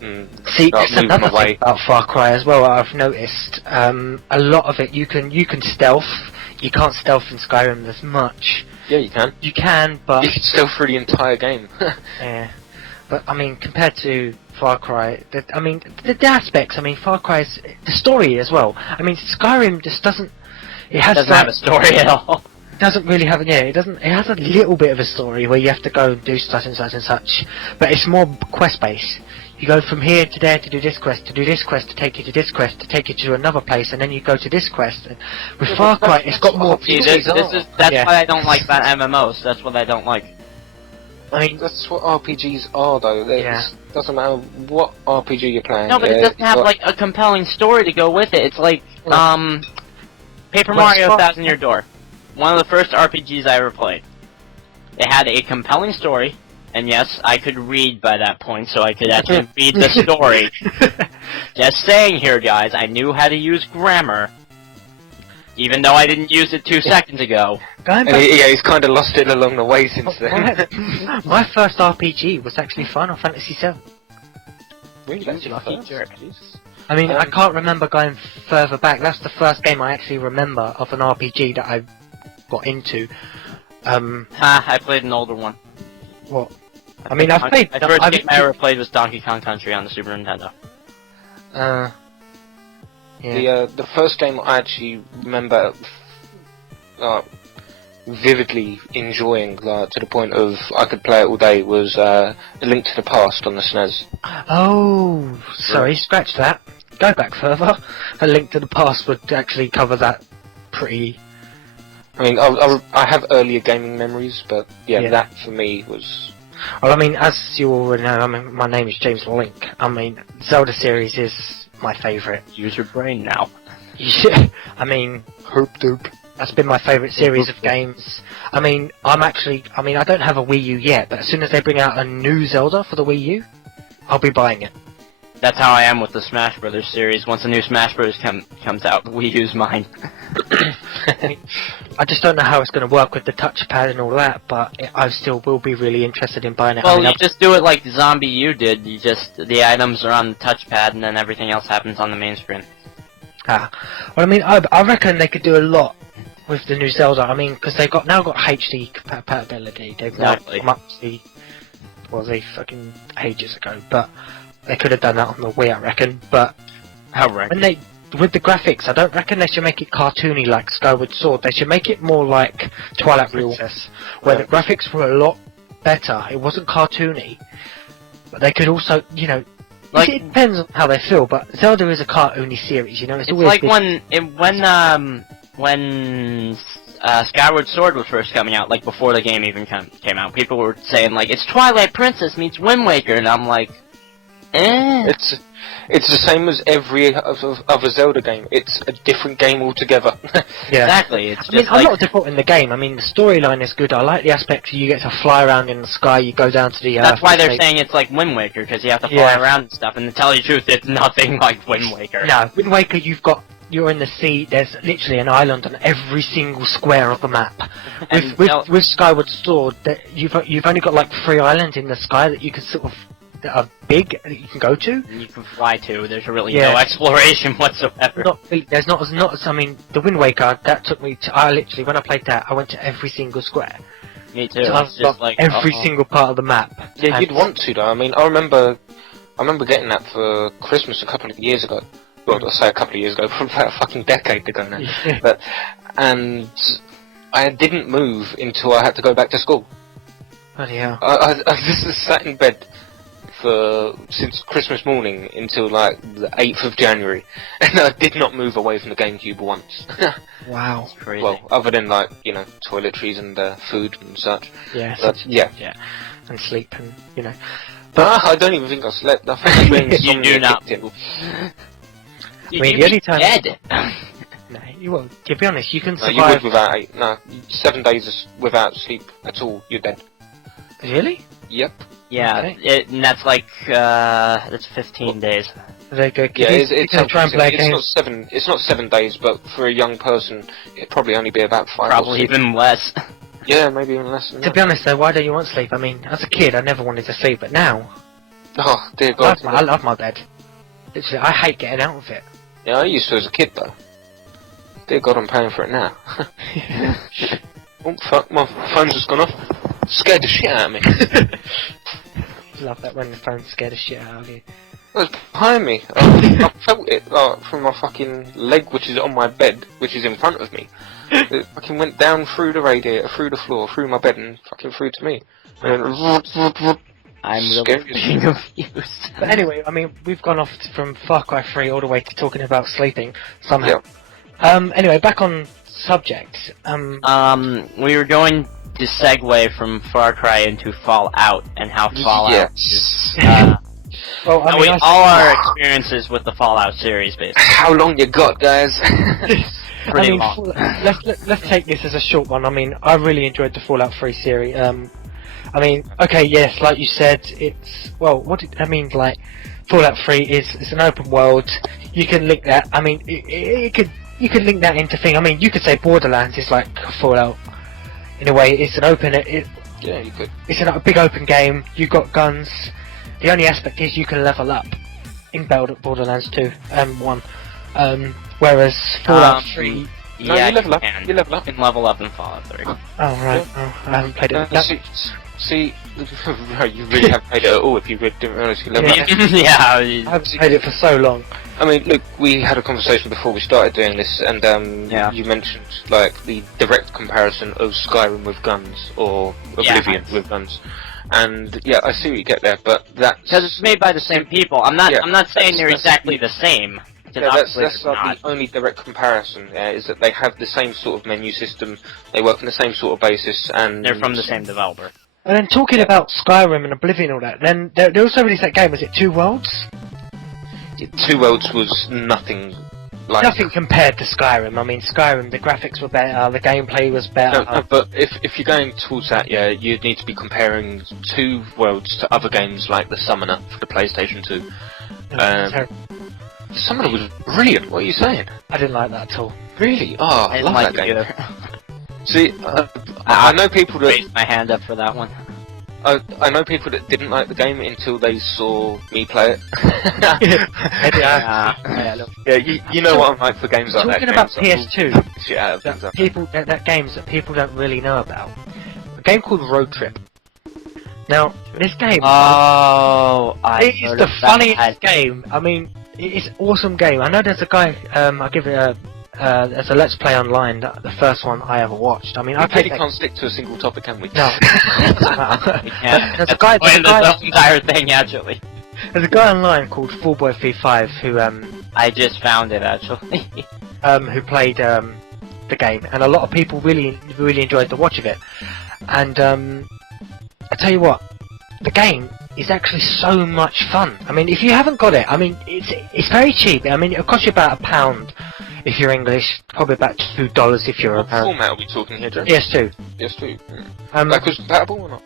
See, that's another thing about Far Cry as well. I've noticed a lot of it. You can stealth. You can't stealth in Skyrim as much. Yeah, you can. You can, but you can stealth through the entire game. Yeah. But, I mean, compared to Far Cry, the aspects, I mean, Far Cry's, the story as well. I mean, Skyrim just doesn't have a story at all. It doesn't really have, it has a little bit of a story where you have to go and do such and such and such, but it's more quest-based. You go from here to there to do this quest, to take you to this quest, to take you to another place, and then you go to this quest. And with Far Cry, it's got more... That's why I don't like about MMOs, that's what I don't like. I mean, that's what RPGs are, though. It doesn't matter what RPG you're playing. No, but it doesn't have like a compelling story to go with it. It's like Paper Mario: Thousand Year Door, one of the first RPGs I ever played. It had a compelling story, and yes, I could read by that point, so I could actually read the story. Just saying here, guys, I knew how to use grammar. Even though I didn't use it 2 seconds ago. He's kind of lost it along the way since then. My first RPG was actually Final Fantasy VII. Really? That's your lucky jerk. I mean, I can't remember going further back. That's the first game I actually remember of an RPG that I got into. I played an older one. What? I mean, I've played... The first game I ever played was Donkey Kong Country on the Super Nintendo. Yeah. The first game I actually remember vividly enjoying, to the point of I could play it all day, was A Link to the Past on the SNES. Oh, sorry, scratch that. Go back further. A Link to the Past would actually cover that pretty... I mean, I have earlier gaming memories, but that for me was... Well, I mean, as you already know, I mean, my name is James Link. I mean, Zelda series is my favourite. Use your brain now. Yeah, I mean... Herp derp. That's been my favourite series of games. I mean, I don't have a Wii U yet, but as soon as they bring out a new Zelda for the Wii U, I'll be buying it. That's how I am with the Smash Brothers series. Once a new Smash Brothers comes out, the Wii U's mine. I just don't know how it's going to work with the touchpad and all that, but I still will be really interested in buying it. Well, you just do it like Zombie U did. The items are on the touchpad, and then everything else happens on the main screen. Well, I mean, I reckon they could do a lot with the new Zelda. I mean, because they've now got HD compatibility. They've now come up to they fucking ages ago, but they could have done that on the Wii, I reckon. But with the graphics, I don't reckon they should make it cartoony like Skyward Sword. They should make it more like Twilight Princess, where the graphics were a lot better. It wasn't cartoony, but they could also, it depends on how they feel. But Zelda is a cartoony series, It's always like when Skyward Sword was first coming out, like before the game even came out, people were saying like it's Twilight Princess meets Wind Waker, and I'm like, It's the same as every other Zelda game. It's a different game altogether. Yeah, exactly. I'm not defaulting the game. I mean, the storyline is good. I like the aspect you get to fly around in the sky. You go down to the. That's why they're saying it's like Wind Waker, because you have to fly around and stuff. And to tell you the truth, it's nothing like Wind Waker. No, Wind Waker, you're in the sea. There's literally an island on every single square of the map. With Skyward Sword, you've only got like 3 islands in the sky that you can sort of. That are big that you can go to. And you can fly to. There's really no exploration whatsoever. I mean, the Wind Waker, that took me to. When I played that, I went to every single square. Me too. So I've got every single part of the map. Yeah, you'd want to though. I mean, I remember getting that for Christmas a couple of years ago. Well, I say a couple of years ago, probably about a fucking decade ago now. And I didn't move until I had to go back to school. Bloody hell. I just sat in bed since Christmas morning until like the 8th of January, and I did not move away from the GameCube once. Wow, that's crazy. Well, other than like toiletries and food and such. Yeah, and sleep and But I don't even think I slept. I think you do not. I mean, the only time dead. No, you won't. To be honest, you can survive. You would without 7 days without sleep at all. You're dead. Really? Yep. Yeah, okay. And that's like that's 15 days. It's try and play a game. It's not 7 days, but for a young person, it'd probably only be about 5. Probably even less. Yeah, maybe even less. To be honest, though, why don't you want sleep? I mean, as a kid, I never wanted to sleep, but now, oh dear God, I love my bed. Literally, I hate getting out of it. Yeah, I used to as a kid though. Dear God, I'm paying for it now. Oh fuck, my phone's just gone off. Scared the shit out of me. Love that when the phone scared the shit out of you. It was behind me. I felt it from my fucking leg, which is on my bed, which is in front of me. It fucking went down through the radiator, through the floor, through my bed, and fucking through to me. I'm really being confused. But anyway, I mean, we've gone off from Far Cry 3 all the way to talking about sleeping somehow. Yeah. Anyway, back on subject. We were going to segue from Far Cry into Fallout and how Fallout is. Well, I mean, all our experiences with the Fallout series, basically. How long you got, guys? Pretty long. Let's take this as a short one. I mean, I really enjoyed the Fallout 3 series. I mean, okay, yes, like you said, it's like Fallout 3 is an open world. You can link that. I mean, you could link that into thing. I mean, you could say Borderlands is like Fallout in a way. It's an open. Yeah, you could. It's a big open game. You got guns. The only aspect is you can level up in Borderlands 2 and 1. Whereas Fallout 3. No, you level up. You level up. You can level up in Fallout 3. Oh right. Oh, I haven't played it. See, you really haven't played it at all if you didn't realise you level up. Yeah, I haven't played it for so long. I mean, look, we had a conversation before we started doing this, and you mentioned like the direct comparison of Skyrim with guns or Oblivion with guns. And yeah, I see what you get there, but that's because it's made by the same people. I'm not saying they're exactly the same. Yeah, that's like the only direct comparison. Is that they have the same sort of menu system, they work on the same sort of basis, and they're from the same developer. And then talking about Skyrim and Oblivion and all that, then they also released that game. Was it Two Worlds? Two Worlds was nothing like nothing compared to Skyrim. I mean, Skyrim, the graphics were better, the gameplay was better. No, but if you're going towards that, yeah, you'd need to be comparing 2 worlds to other games like the Summoner for the PlayStation 2. The Summoner was brilliant. What are you saying? I didn't like that at all. Really? Oh, I love like that game. either. See, I know people that Raised my hand up for that one. I know people that didn't like the game until they saw me play it. Yeah, you know what I'm like for games like that. Talking about PS2, shit out of things that games that people don't really know about. A game called Road Trip. Now, this game, it is the funniest game. I mean, it's an awesome game. I know there's a guy. I'll give it there's a Let's Play online. The first one I ever watched. I mean, I really can't stick to a single topic, can we? No. We can't. There's a guy. The entire thing, actually. There's a guy online called Fullboy35 who I just found it actually. who played the game, and a lot of people really enjoyed the watch of it. And I tell you what, the game is actually so much fun. I mean, if you haven't got it, I mean, it's very cheap. I mean, it'll cost you about £1 if you're English, probably about $2 if you're What format are we talking here, Joe? PS2. PS2. Backwards compatible or not?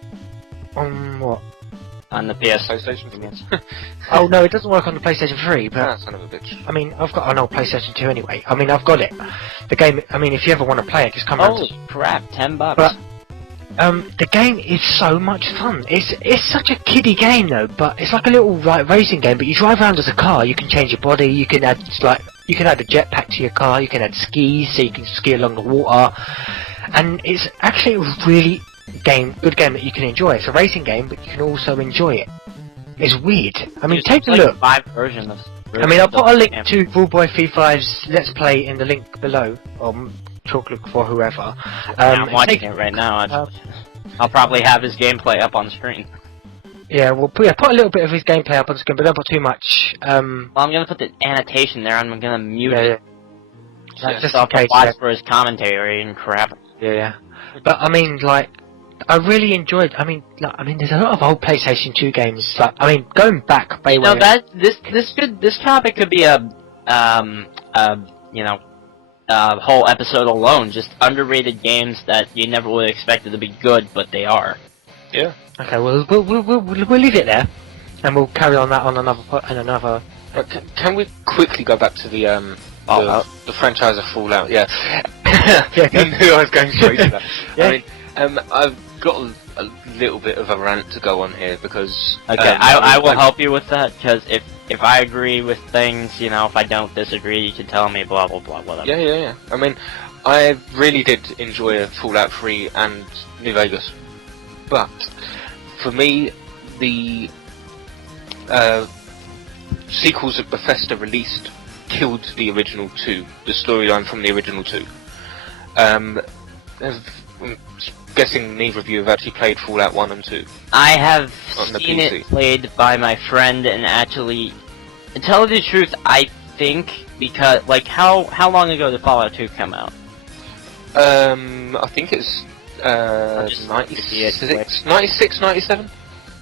On what? On the PS. PlayStation 4. Oh no, it doesn't work on the PlayStation 3, but son of a bitch. I mean, I've got an old PlayStation 2 anyway. I mean, I've got it. The game, I mean, if you ever want to play it, just come around. Holy crap, $10. But the game is so much fun. It's such a kiddie game though, but it's like a little racing game. But you drive around as a car. You can change your body. You can add a jetpack to your car. You can add skis, so you can ski along the water. And it's actually a really good game that you can enjoy. It's a racing game, but you can also enjoy it. It's weird. I mean, take a look. 5 versions of. I mean, I'll put a link to Bullboy35's Let's Play in the link below, or chocolate for whoever. I'm watching it right now. I'll probably have his gameplay up on screen. Yeah, well, put a little bit of his gameplay up on screen, but don't put too much. Well, I'm gonna put the annotation there, and I'm gonna mute it. Yeah. Just so in case. watch for his commentary and crap. Yeah. But I mean, like, I really enjoyed. I mean, there's a lot of old PlayStation 2 games. Like, I mean, going back. This topic could be a whole episode alone. Just underrated games that you never would have expected to be good, but they are. Yeah. Okay. Well, we'll leave it there, and we'll carry on that on another. Can we quickly go back to the franchise of Fallout? Yeah. Yeah. I knew I was going straight to that. Yeah. I mean, I've got a little bit of a rant to go on here because. Okay, I will help you with that, because if I agree with things, if I don't disagree, you can tell me blah blah blah whatever. Yeah. I mean, I really did enjoy Fallout 3 and New Vegas, but for me, the sequels that Bethesda released killed the original 2, the storyline from the original 2. I'm guessing neither of you have actually played Fallout 1 and 2. I have on the seen PC. it played by my friend, and actually, to tell you the truth, I think, because, like, how long ago did Fallout 2 come out? I think it's 96, 97?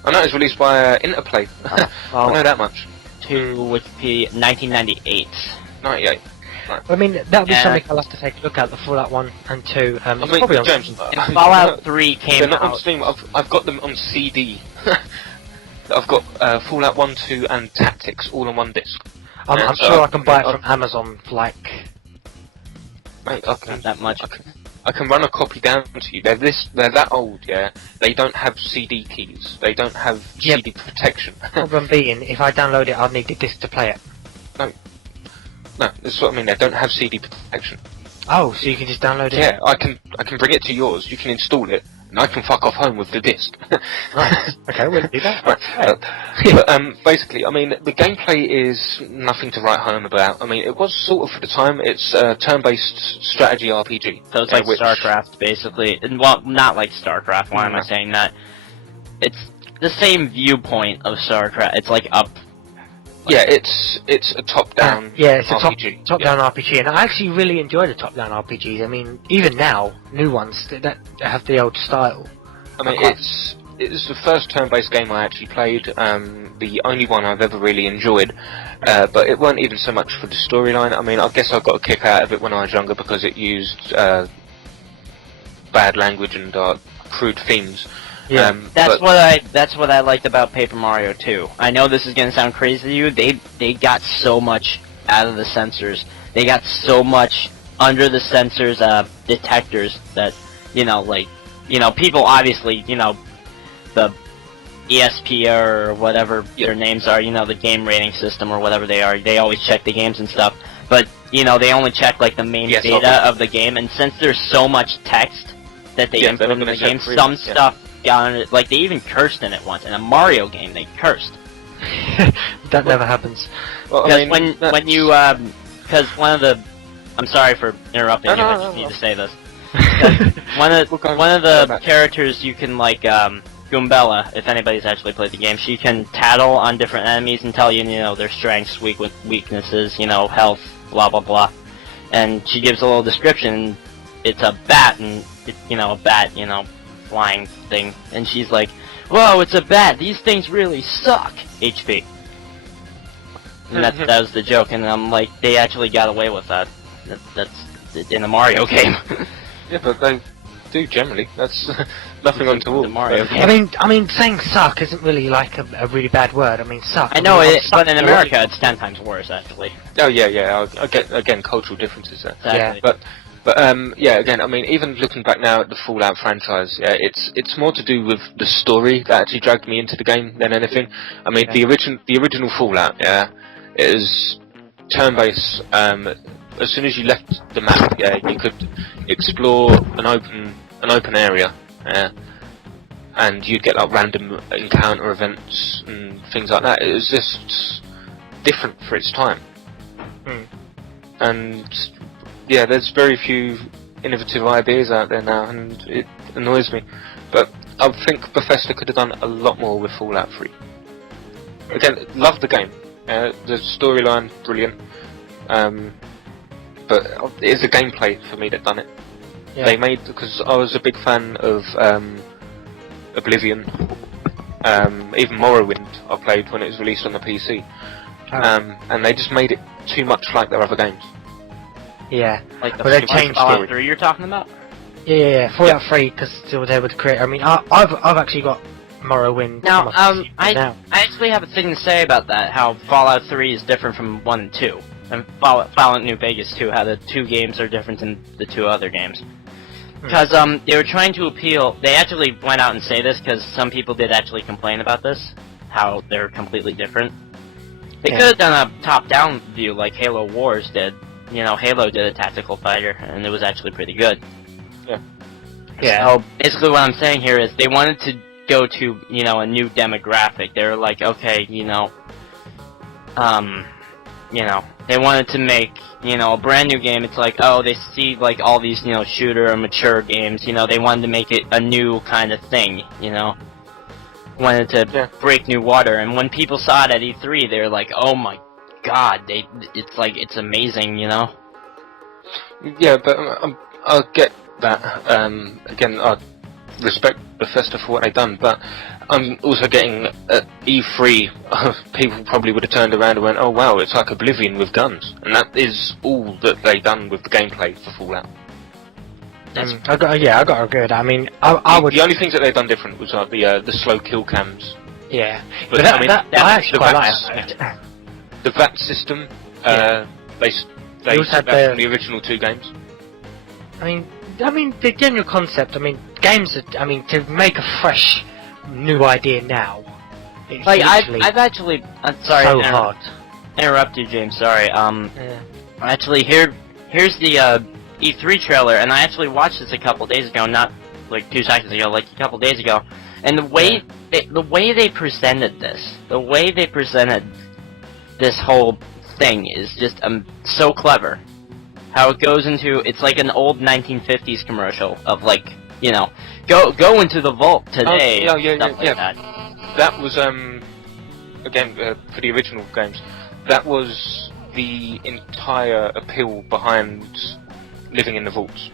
I know it was released by Interplay. I know that much. To Wikipedia, 1998. 98. Right. I mean, that would be something I'll have to take a look at, the Fallout 1 and 2. I mean, probably on James, and Fallout 3 came they're not out. on Steam. I've got them on CD. I've got Fallout 1, 2, and Tactics all on one disc. I'm sure I can buy it from Amazon for like. Mate, Not that much. I can run a copy down to you. They're that old, yeah. They don't have CD keys. They don't have CD protection. Problem being, if I download it, I'll need the disc to play it. No, that's what I mean. They don't have CD protection. Oh, so you can just download it? Yeah, I can bring it to yours. You can install it, and I can fuck off home with the disc. Right. Okay, we'll do that. Right. But basically, I mean, the gameplay is nothing to write home about. I mean, it was sort of for the time. It's a turn-based strategy RPG. So it's like StarCraft, basically. Well, not like StarCraft. Why am I saying that? It's the same viewpoint of StarCraft. It's like up. Yeah, it's a top-down it's RPG. a top-down RPG, and I actually really enjoy the top-down RPGs. I mean, even now, new ones that have the old style. I mean, it was the first turn-based game I actually played, the only one I've ever really enjoyed, but it weren't even so much for the storyline. I mean, I guess I got a kick out of it when I was younger because it used bad language and crude themes. Yeah, that's what I liked about Paper Mario 2. I know this is gonna sound crazy to you. They got so much out of the sensors. They got so much under the sensors detectors that people obviously the ESP or whatever their names are, the game rating system or whatever they are. They always check the games and stuff, but they only check like the main data of the game. And since there's so much text that they input in the game, some stuff. Like they even cursed in it once in a Mario game. They cursed. That never happens. Because when you because one of the I'm sorry for interrupting you. I just need to say this. one of the characters you can like Goombella, if anybody's actually played the game, she can tattle on different enemies and tell you their strengths, weaknesses, health, blah blah blah, and she gives a little description. It's a bat, and a bat, flying thing, and she's like, "Whoa, it's a bat. These things really suck." HP. And that was the joke, and I'm like, they actually got away with that. That's in a Mario game. Yeah, but they do generally. That's nothing untoward. The Mario game. I mean, saying suck isn't really like a really bad word. I mean, suck. I know it, but in America, it's 10 times worse, actually. Oh yeah. I get again cultural differences there. Exactly. But yeah, again, I mean, even looking back now at the Fallout franchise, it's more to do with the story that actually dragged me into the game than anything. I mean, the original Fallout, is turn-based. As soon as you left the map, you could explore an open area, and you'd get like random encounter events and things like that. It was just different for its time, and yeah, there's very few innovative ideas out there now, and it annoys me. But I think Bethesda could have done a lot more with Fallout 3. Again, love the game. The storyline, brilliant. But it's the gameplay for me that done it. Yeah. They made, because I was a big fan of Oblivion, even Morrowind I played when it was released on the PC. And they just made it too much like their other games. Yeah, like they changed Fallout 3 you're talking about? Yeah. Fallout 3, because they would create. I mean, I've actually got Morrowind. Now, I actually have a thing to say about that. How Fallout 3 is different from 1 and 2, and Fallout New Vegas 2. How the two games are different than the two other games. Because they were trying to appeal. They actually went out and say this because some people did actually complain about this. How they're completely different. They could have done a top-down view like Halo Wars did. Halo did a tactical fighter, and it was actually pretty good. Yeah. So basically, what I'm saying here is they wanted to go to a new demographic. They were like, okay, they wanted to make a brand new game. It's like, oh, they see like all these shooter or mature games. They wanted to make it a new kind of thing. Wanted to break new water. And when people saw it at E3, they were like, oh my God, it's amazing, Yeah, but I get that. Again, I respect Bethesda for what they've done, but I'm also getting at E3, people probably would have turned around and went, oh wow, it's like Oblivion with guns. And that is all that they've done with the gameplay for Fallout. I got a good. I mean, I would. The only things that they've done different was like the slow kill cams. Yeah, but I actually quite like that. The VAT system, they took that from the original two games. I mean, the general concept. I mean, games. To make a fresh, new idea now. It's like I've actually. Sorry, so hard. Interrupt you, James. Sorry. Actually, here's the E3 trailer, and I actually watched this a couple days ago, not like 2 seconds ago, like a couple days ago. And the way they presented this whole thing is just so clever. How it goes into, it's like an old 1950s commercial of like, go into the vault today. Stuff like that. That was again for the original games. That was the entire appeal behind living in the vaults.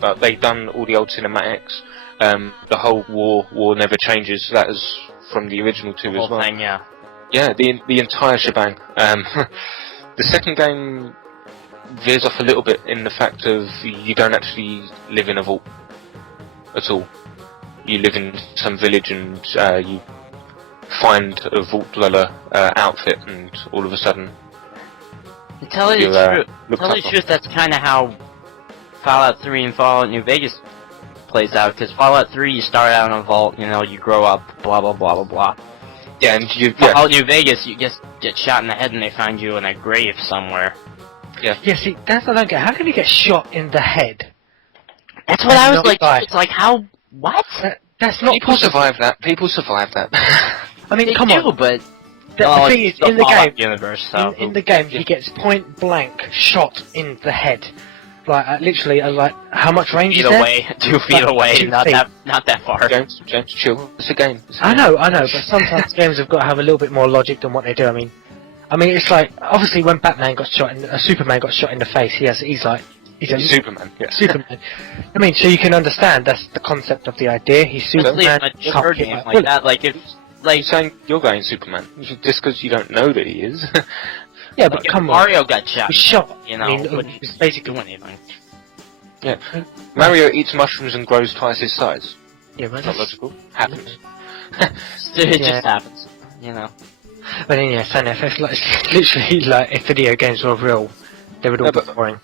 But they done all the old cinematics, The whole war never changes. That is from the original 2 as well. Thing, yeah. Yeah, the entire shebang. The second game veers off a little bit in the fact of you don't actually live in a vault at all. You live in some village and you find a vault dweller outfit, and all of a sudden To tell you the truth, that's kind of how Fallout 3 and Fallout New Vegas plays out, because Fallout 3 you start out in a vault, you know, you grow up, blah blah blah blah blah. Yeah, and Fallout New Vegas, you just get shot in the head and they find you in a grave somewhere. Yeah. Yeah, see, that's what I don't get. How can you get shot in the head? That's what I was like. Die? It's like, how? What? That's not People possible. survive that. People survive that. I mean, They come do, on. but The thing is, in the Fallout game, universe, so in the game, he gets point blank shot in the head. Like, literally, like, how much range is there? 2 feet away, 2 not feet. that far. James, chill. It's a game. I know, but sometimes games have got to have a little bit more logic than what they do. I mean, it's like, obviously when Batman got shot Superman got shot in the face, he's a Superman. Yeah. Superman. I mean, so you can understand that's the concept of the idea. He's Superman. Especially in a can't game get like that, like it's like You're saying you're going Superman just because you don't know that he is. yeah, but like if come on, Mario got shot. he's shot. You know, I mean, wouldn't it's basically do anything. Yeah. Mario eats mushrooms and grows twice his size. yeah, but Not logical. Happens. It Yeah. just happens. You know. But then, yeah, saying if it's literally like if video games were real, they would all be boring.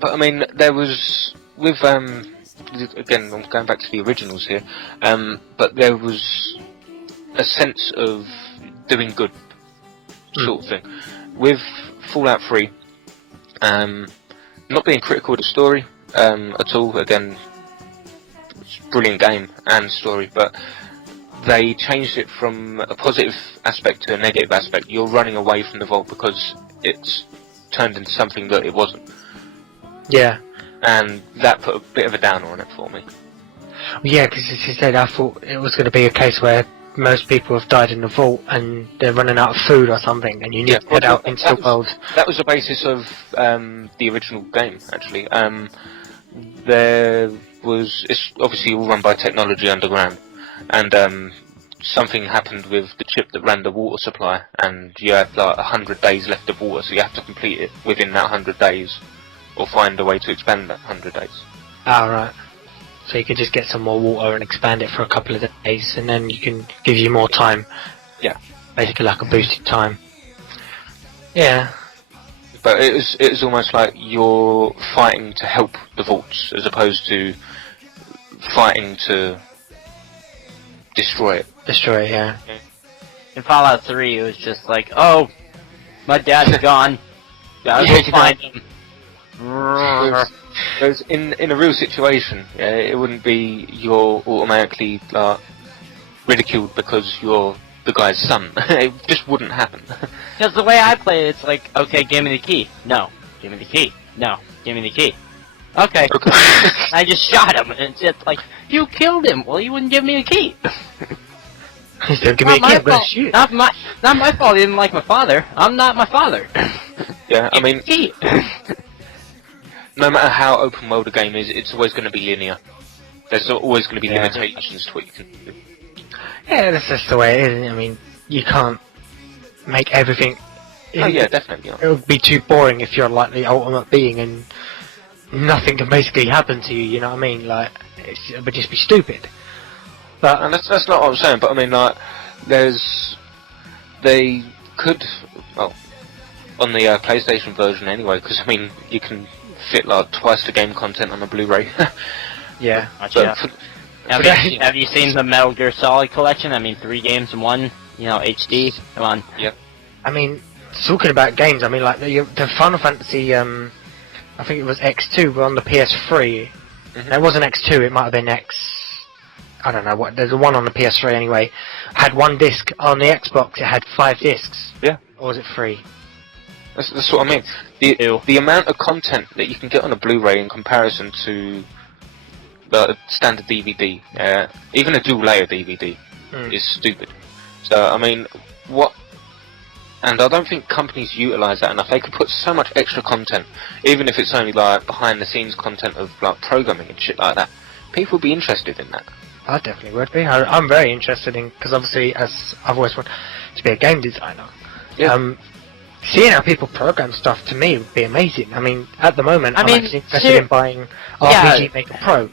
But I mean, there was with again, I'm going back to the originals here. But there was a sense of doing good, sort of thing. With Fallout 3, not being critical of the story at all. Again, it's a brilliant game and story, but they changed it from a positive aspect to a negative aspect. You're running away from the vault because it's turned into something that it wasn't. Yeah. And that put a bit of a downer on it for me. Yeah, because as you said, I thought it was going to be a case where most people have died in the vault and they're running out of food or something, and you need to head out into the world. That was the basis of the original game, actually. It's obviously all run by technology underground, and something happened with the chip that ran the water supply, and you had like 100 days left of water, so you have to complete it within that 100 days, or find a way to expand that 100 days. Ah, right. So you could just get some more water and expand it for a couple of days, and then you can give you more time. Yeah. Basically like a boosted time. Yeah. But it was almost like you're fighting to help the vaults, as opposed to fighting to destroy it. Destroy it, yeah. In Fallout 3, it was just like, oh, my dad's gone. Gotta go find him. Whereas in a real situation, it wouldn't be you're automatically ridiculed because you're the guy's son. It just wouldn't happen. Because the way I play it, it's like, okay, give me the key. No. Give me the key. No. Give me the key. Okay. I just shot him, and it's just like, you killed him. Well, you wouldn't give me a key. He said, give me a key, I'm gonna shoot. Not my fault he didn't like my father. I'm not my father. Yeah, I mean, key. No matter how open world a game is, it's always going to be linear. There's always going to be limitations to what you can do. Yeah, that's just the way it is. I mean, you can't make everything... Oh yeah, definitely. It would be too boring if you're like the ultimate being and nothing can basically happen to you, you know what I mean? Like, it would just be stupid. But and that's not what I'm saying, but I mean, like, they could, well, on the PlayStation version anyway, because I mean, you can fit like twice the game content on a Blu-ray. yeah. Have you seen the Metal Gear Solid collection? I mean, 3 games in 1, you know, HD. Come on. Yep. I mean, talking about games, I mean, like the Final Fantasy, I think it was X2 on the PS3. Mm-hmm. No, it wasn't X2. It might have been X. I don't know what. There's a one on the PS3 anyway. Had 1 disc on the Xbox. It had 5 discs. Yeah. Or was it 3? That's what I mean. The amount of content that you can get on a Blu-ray in comparison to the standard DVD, even a dual-layer DVD, is stupid. So, I mean, and I don't think companies utilise that enough. They could put so much extra content, even if it's only like behind-the-scenes content of like programming and shit like that. People would be interested in that. I definitely would be. I'm very interested in, because obviously, as I've always wanted to be a game designer. Yeah. Seeing how people program stuff to me would be amazing. I mean, at the moment, I'm actually interested in buying RPG Maker Pro.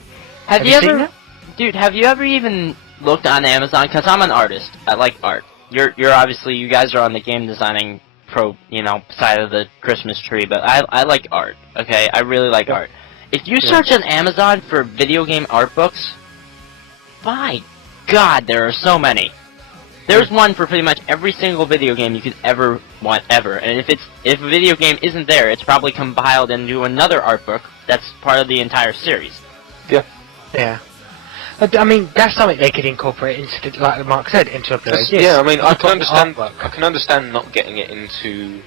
Have you ever, dude? Have you ever even looked on Amazon? Because I'm an artist. I like art. You're obviously, you guys are on the game designing side of the Christmas tree, but I like art. Okay, I really like art. If you search on Amazon for video game art books, my God, there are so many. There's one for pretty much every single video game you could ever want ever, and if a video game isn't there, it's probably compiled into another art book that's part of the entire series. Yeah. Yeah. I mean, that's something they could incorporate into, like Mark said, into a Blu-ray disc. Yeah, I mean, I can understand. I can understand not getting it into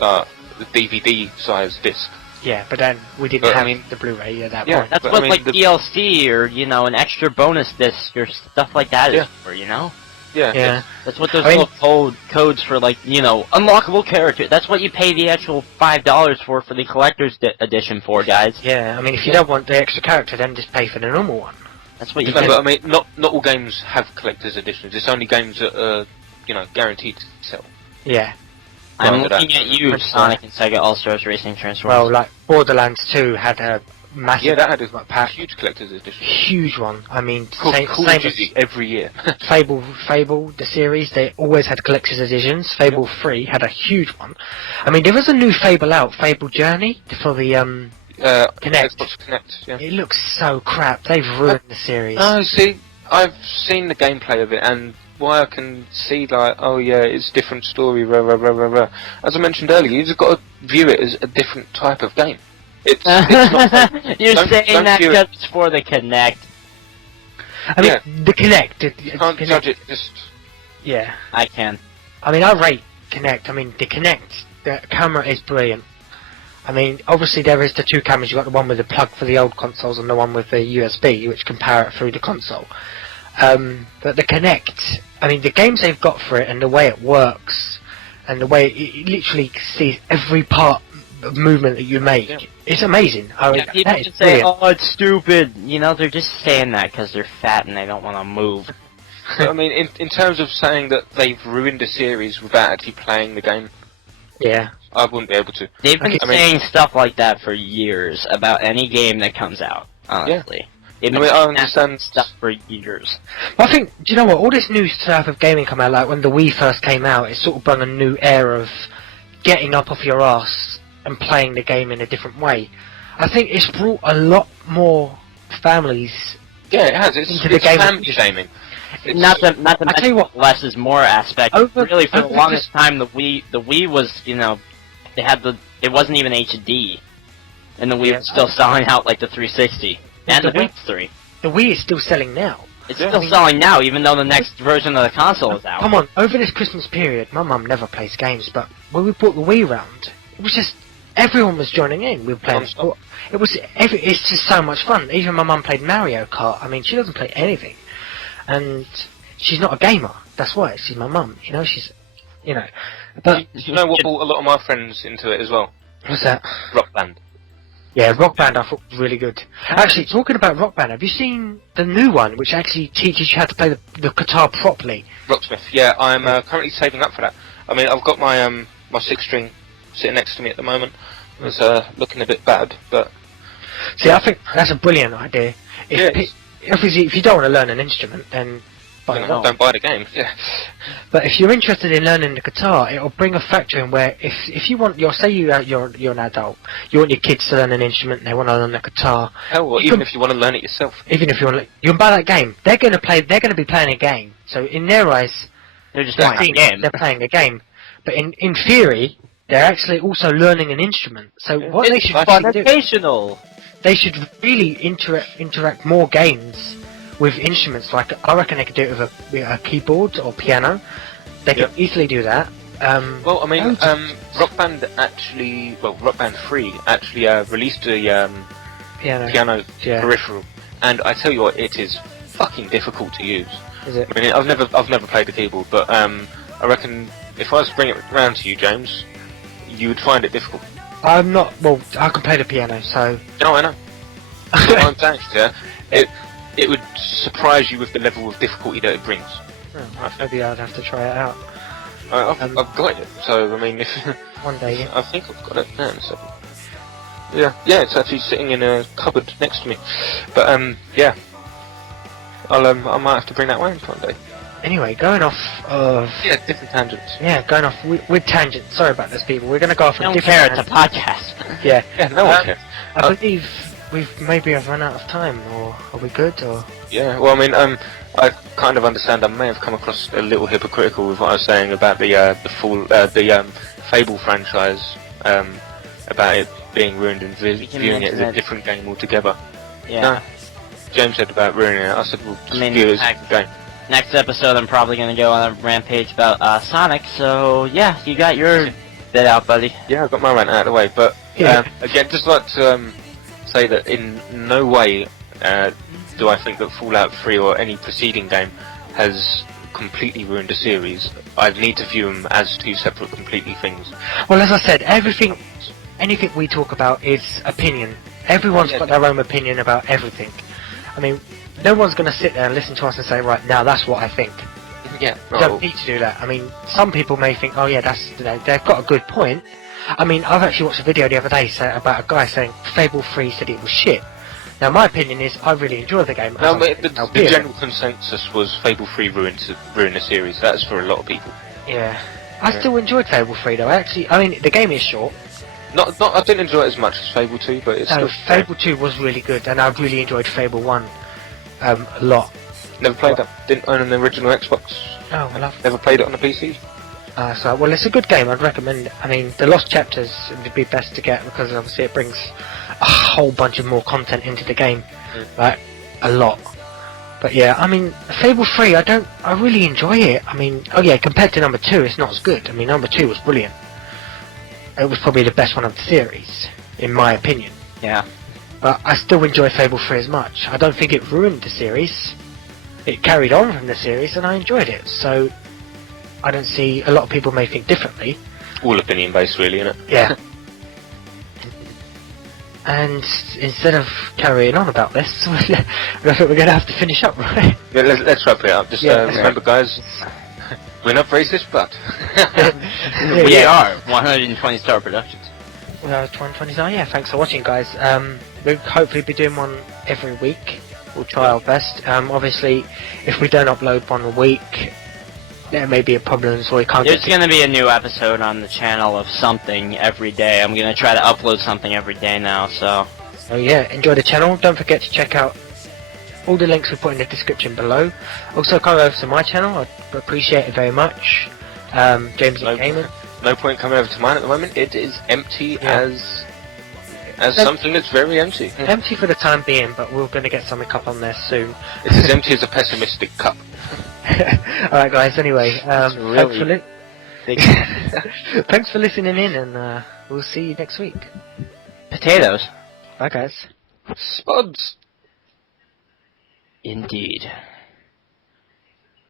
the DVD size disc. Yeah, but then we didn't have the Blu-ray at that point. That's what like DLC or an extra bonus disc or stuff like that is for, Yeah. That's what those little codes for, like, unlockable character. That's what you pay the actual $5 for the collector's edition for, guys. Yeah, I mean, if you don't want the extra character, then just pay for the normal one. That's what you do. But I mean, not all games have collector's editions. It's only games that are, guaranteed to sell. Yeah. I'm looking at you, Sonic and Sega All-Stars Racing Transformers. Well, like, Borderlands 2 had a massive... Yeah, that had a huge collector's edition. Huge one. I mean, Call of Duty every year. Fable, the series, they always had collector's editions. Fable 3 had a huge one. I mean, there was a new Fable out, Fable Journey, for the, Kinect. Xbox Kinect, yeah. It looks so crap. They've ruined the series. No, see, I've seen the gameplay of it, and why I can see, like, oh yeah, it's a different story, rah, rah, rah, rah, rah. As I mentioned earlier, you've just got to view it as a different type of game. It's not... You're saying that because it's for the Kinect. I mean, the Kinect... You can't judge it just... Yeah. I can. I mean, I rate Kinect. I mean, the Kinect, the camera is brilliant. I mean, obviously there is the two cameras. You've got the one with the plug for the old consoles and the one with the USB, which can power it through the console. But the Kinect, I mean, the games they've got for it and the way it works, and the way it literally sees every part of movement that you make, it's amazing. I mean, people can say, oh, it's stupid. They're just saying that because they're fat and they don't want to move. But, I mean, in terms of saying that they've ruined a series without actually playing the game, yeah, I wouldn't be able to. They've been saying stuff like that for years about any game that comes out, honestly. Yeah. I understand stuff for years. I think, do you know what, all this new type of gaming come out, like when the Wii first came out, it sort of brought a new era of getting up off your ass and playing the game in a different way. I think it's brought a lot more families it has. Into the game. Family shaming. Not to mention what less is more aspect. Really, for the longest time, the Wii was, it wasn't even HD, and the Wii was still selling out like the 360 and the Wii 3. The Wii is still selling now. It's still selling now, even though the next version of the console is out. Come on, over this Christmas period, my mum never plays games, but when we brought the Wii round, it was just everyone was joining in. We were playing sport. It's just so much fun. Even my mum played Mario Kart. I mean, she doesn't play anything. And she's not a gamer. That's why. She's my mum. She's, But you know what brought a lot of my friends into it as well? What's that? Rock Band. Yeah, Rock Band I thought was really good. Actually, talking about Rock Band, have you seen the new one, which actually teaches you how to play the guitar properly? Rocksmith. Yeah, I'm currently saving up for that. I mean, I've got my my 6-string sitting next to me at the moment. It's looking a bit bad, but... See, I think that's a brilliant idea. If you don't want to learn an instrument, then don't buy the game. Yeah. But if you're interested in learning the guitar, it'll bring a factor in where if you want you're an adult, you want your kids to learn an instrument and they want to learn the guitar. Hell, well, even if you want to learn it yourself. Even if you want to, you can buy that game. They're going to be playing a game. So in their eyes, they're just playing a game. They're playing a game. But in theory, they're actually also learning an instrument. So what they should educational. They should really interact more games with instruments. Like, I reckon they could do it with a keyboard or piano. They could easily do that. Well, I mean, Rock Band 3 actually released a piano peripheral, and I tell you what, it is fucking difficult to use. Is it? I mean, I've never played the keyboard, but I reckon if I was to bring it round to you, James, you would find it difficult. I'm not. Well, I can play the piano, so. No, I know. That's what I'm saying, yeah. it would surprise you with the level of difficulty that it brings. Oh, maybe I'd have to try it out. I've got it, so I mean, if one day. Yeah. I think I've got it now. So yeah, it's actually sitting in a cupboard next to me. But yeah, I might have to bring that round one day. Anyway, going off of... Yeah, different tangents. Yeah, going off with tangents. Sorry about this, people. We're going to go off I on don't different care, it's a podcast. Yeah. Yeah, no one cares. I believe we've maybe have run out of time, or are we good, or... Yeah, well, I mean, I kind of understand I may have come across a little hypocritical with what I was saying about the Fable franchise, about it being ruined and viewing it as a different game altogether. Yeah. No, James said about ruining it, I said, well, just view it as a different game. Next episode, I'm probably going to go on a rampage about Sonic, so yeah, you got your bit out, buddy. Yeah, I got my rant out of the way, but again, just like to say that in no way do I think that Fallout 3 or any preceding game has completely ruined a series. I need to view them as two separate, completely things. Well, as I said, anything we talk about is opinion. Everyone's got their own opinion about everything. I mean, no one's going to sit there and listen to us and say, right, now that's what I think. Yeah. You don't need to do that. I mean, some people may think, oh yeah, they've got a good point. I mean, I've actually watched a video the other day about a guy saying Fable 3 said it was shit. Now, my opinion is, I really enjoy the game. No, but the general consensus was Fable 3 ruined the series. That's for a lot of people. Yeah. I still enjoyed Fable 3 though. Actually, I mean, the game is short. I didn't enjoy it as much as Fable 2, but it's still... Fable 2 was really good, and I really enjoyed Fable 1 a lot. Never played that. Didn't own an original Xbox. Oh, I love it. Never played it on the PC. Well, it's a good game. I'd recommend it. I mean, the Lost Chapters would be best to get because obviously it brings a whole bunch of more content into the game, like a lot. But yeah, I mean, Fable 3, I really enjoy it. I mean, oh yeah, compared to number 2, it's not as good. I mean, number 2 was brilliant. It was probably the best one of the series, in my opinion. Yeah. But I still enjoy Fable 3 as much. I don't think it ruined the series. It carried on from the series, and I enjoyed it. So, I don't see... A lot of people may think differently. All opinion-based, really, isn't it? Yeah. And instead of carrying on about this, I think we're going to have to finish up, right? Yeah, let's wrap it up. Just remember, guys, we're not racist, but... We are 120 Star Productions. 120 Star, yeah, thanks for watching, guys. We'll hopefully be doing one every week. We'll try our best. Obviously, if we don't upload one a week, there may be a problem, so we can't There's going to be a new episode on the channel of something every day. I'm going to try to upload something every day now, so... Oh yeah, enjoy the channel. Don't forget to check out all the links we put in the description below. Also, come over to my channel. I'd appreciate it very much. James Gaming. No point coming over to mine at the moment. It is empty as something that's very empty. Empty for the time being, but we're going to get something up on there soon. It's as empty as a pessimistic cup. Alright guys, anyway, really thanks for listening in, and we'll see you next week. Potatoes. Bye guys. Spuds. Indeed.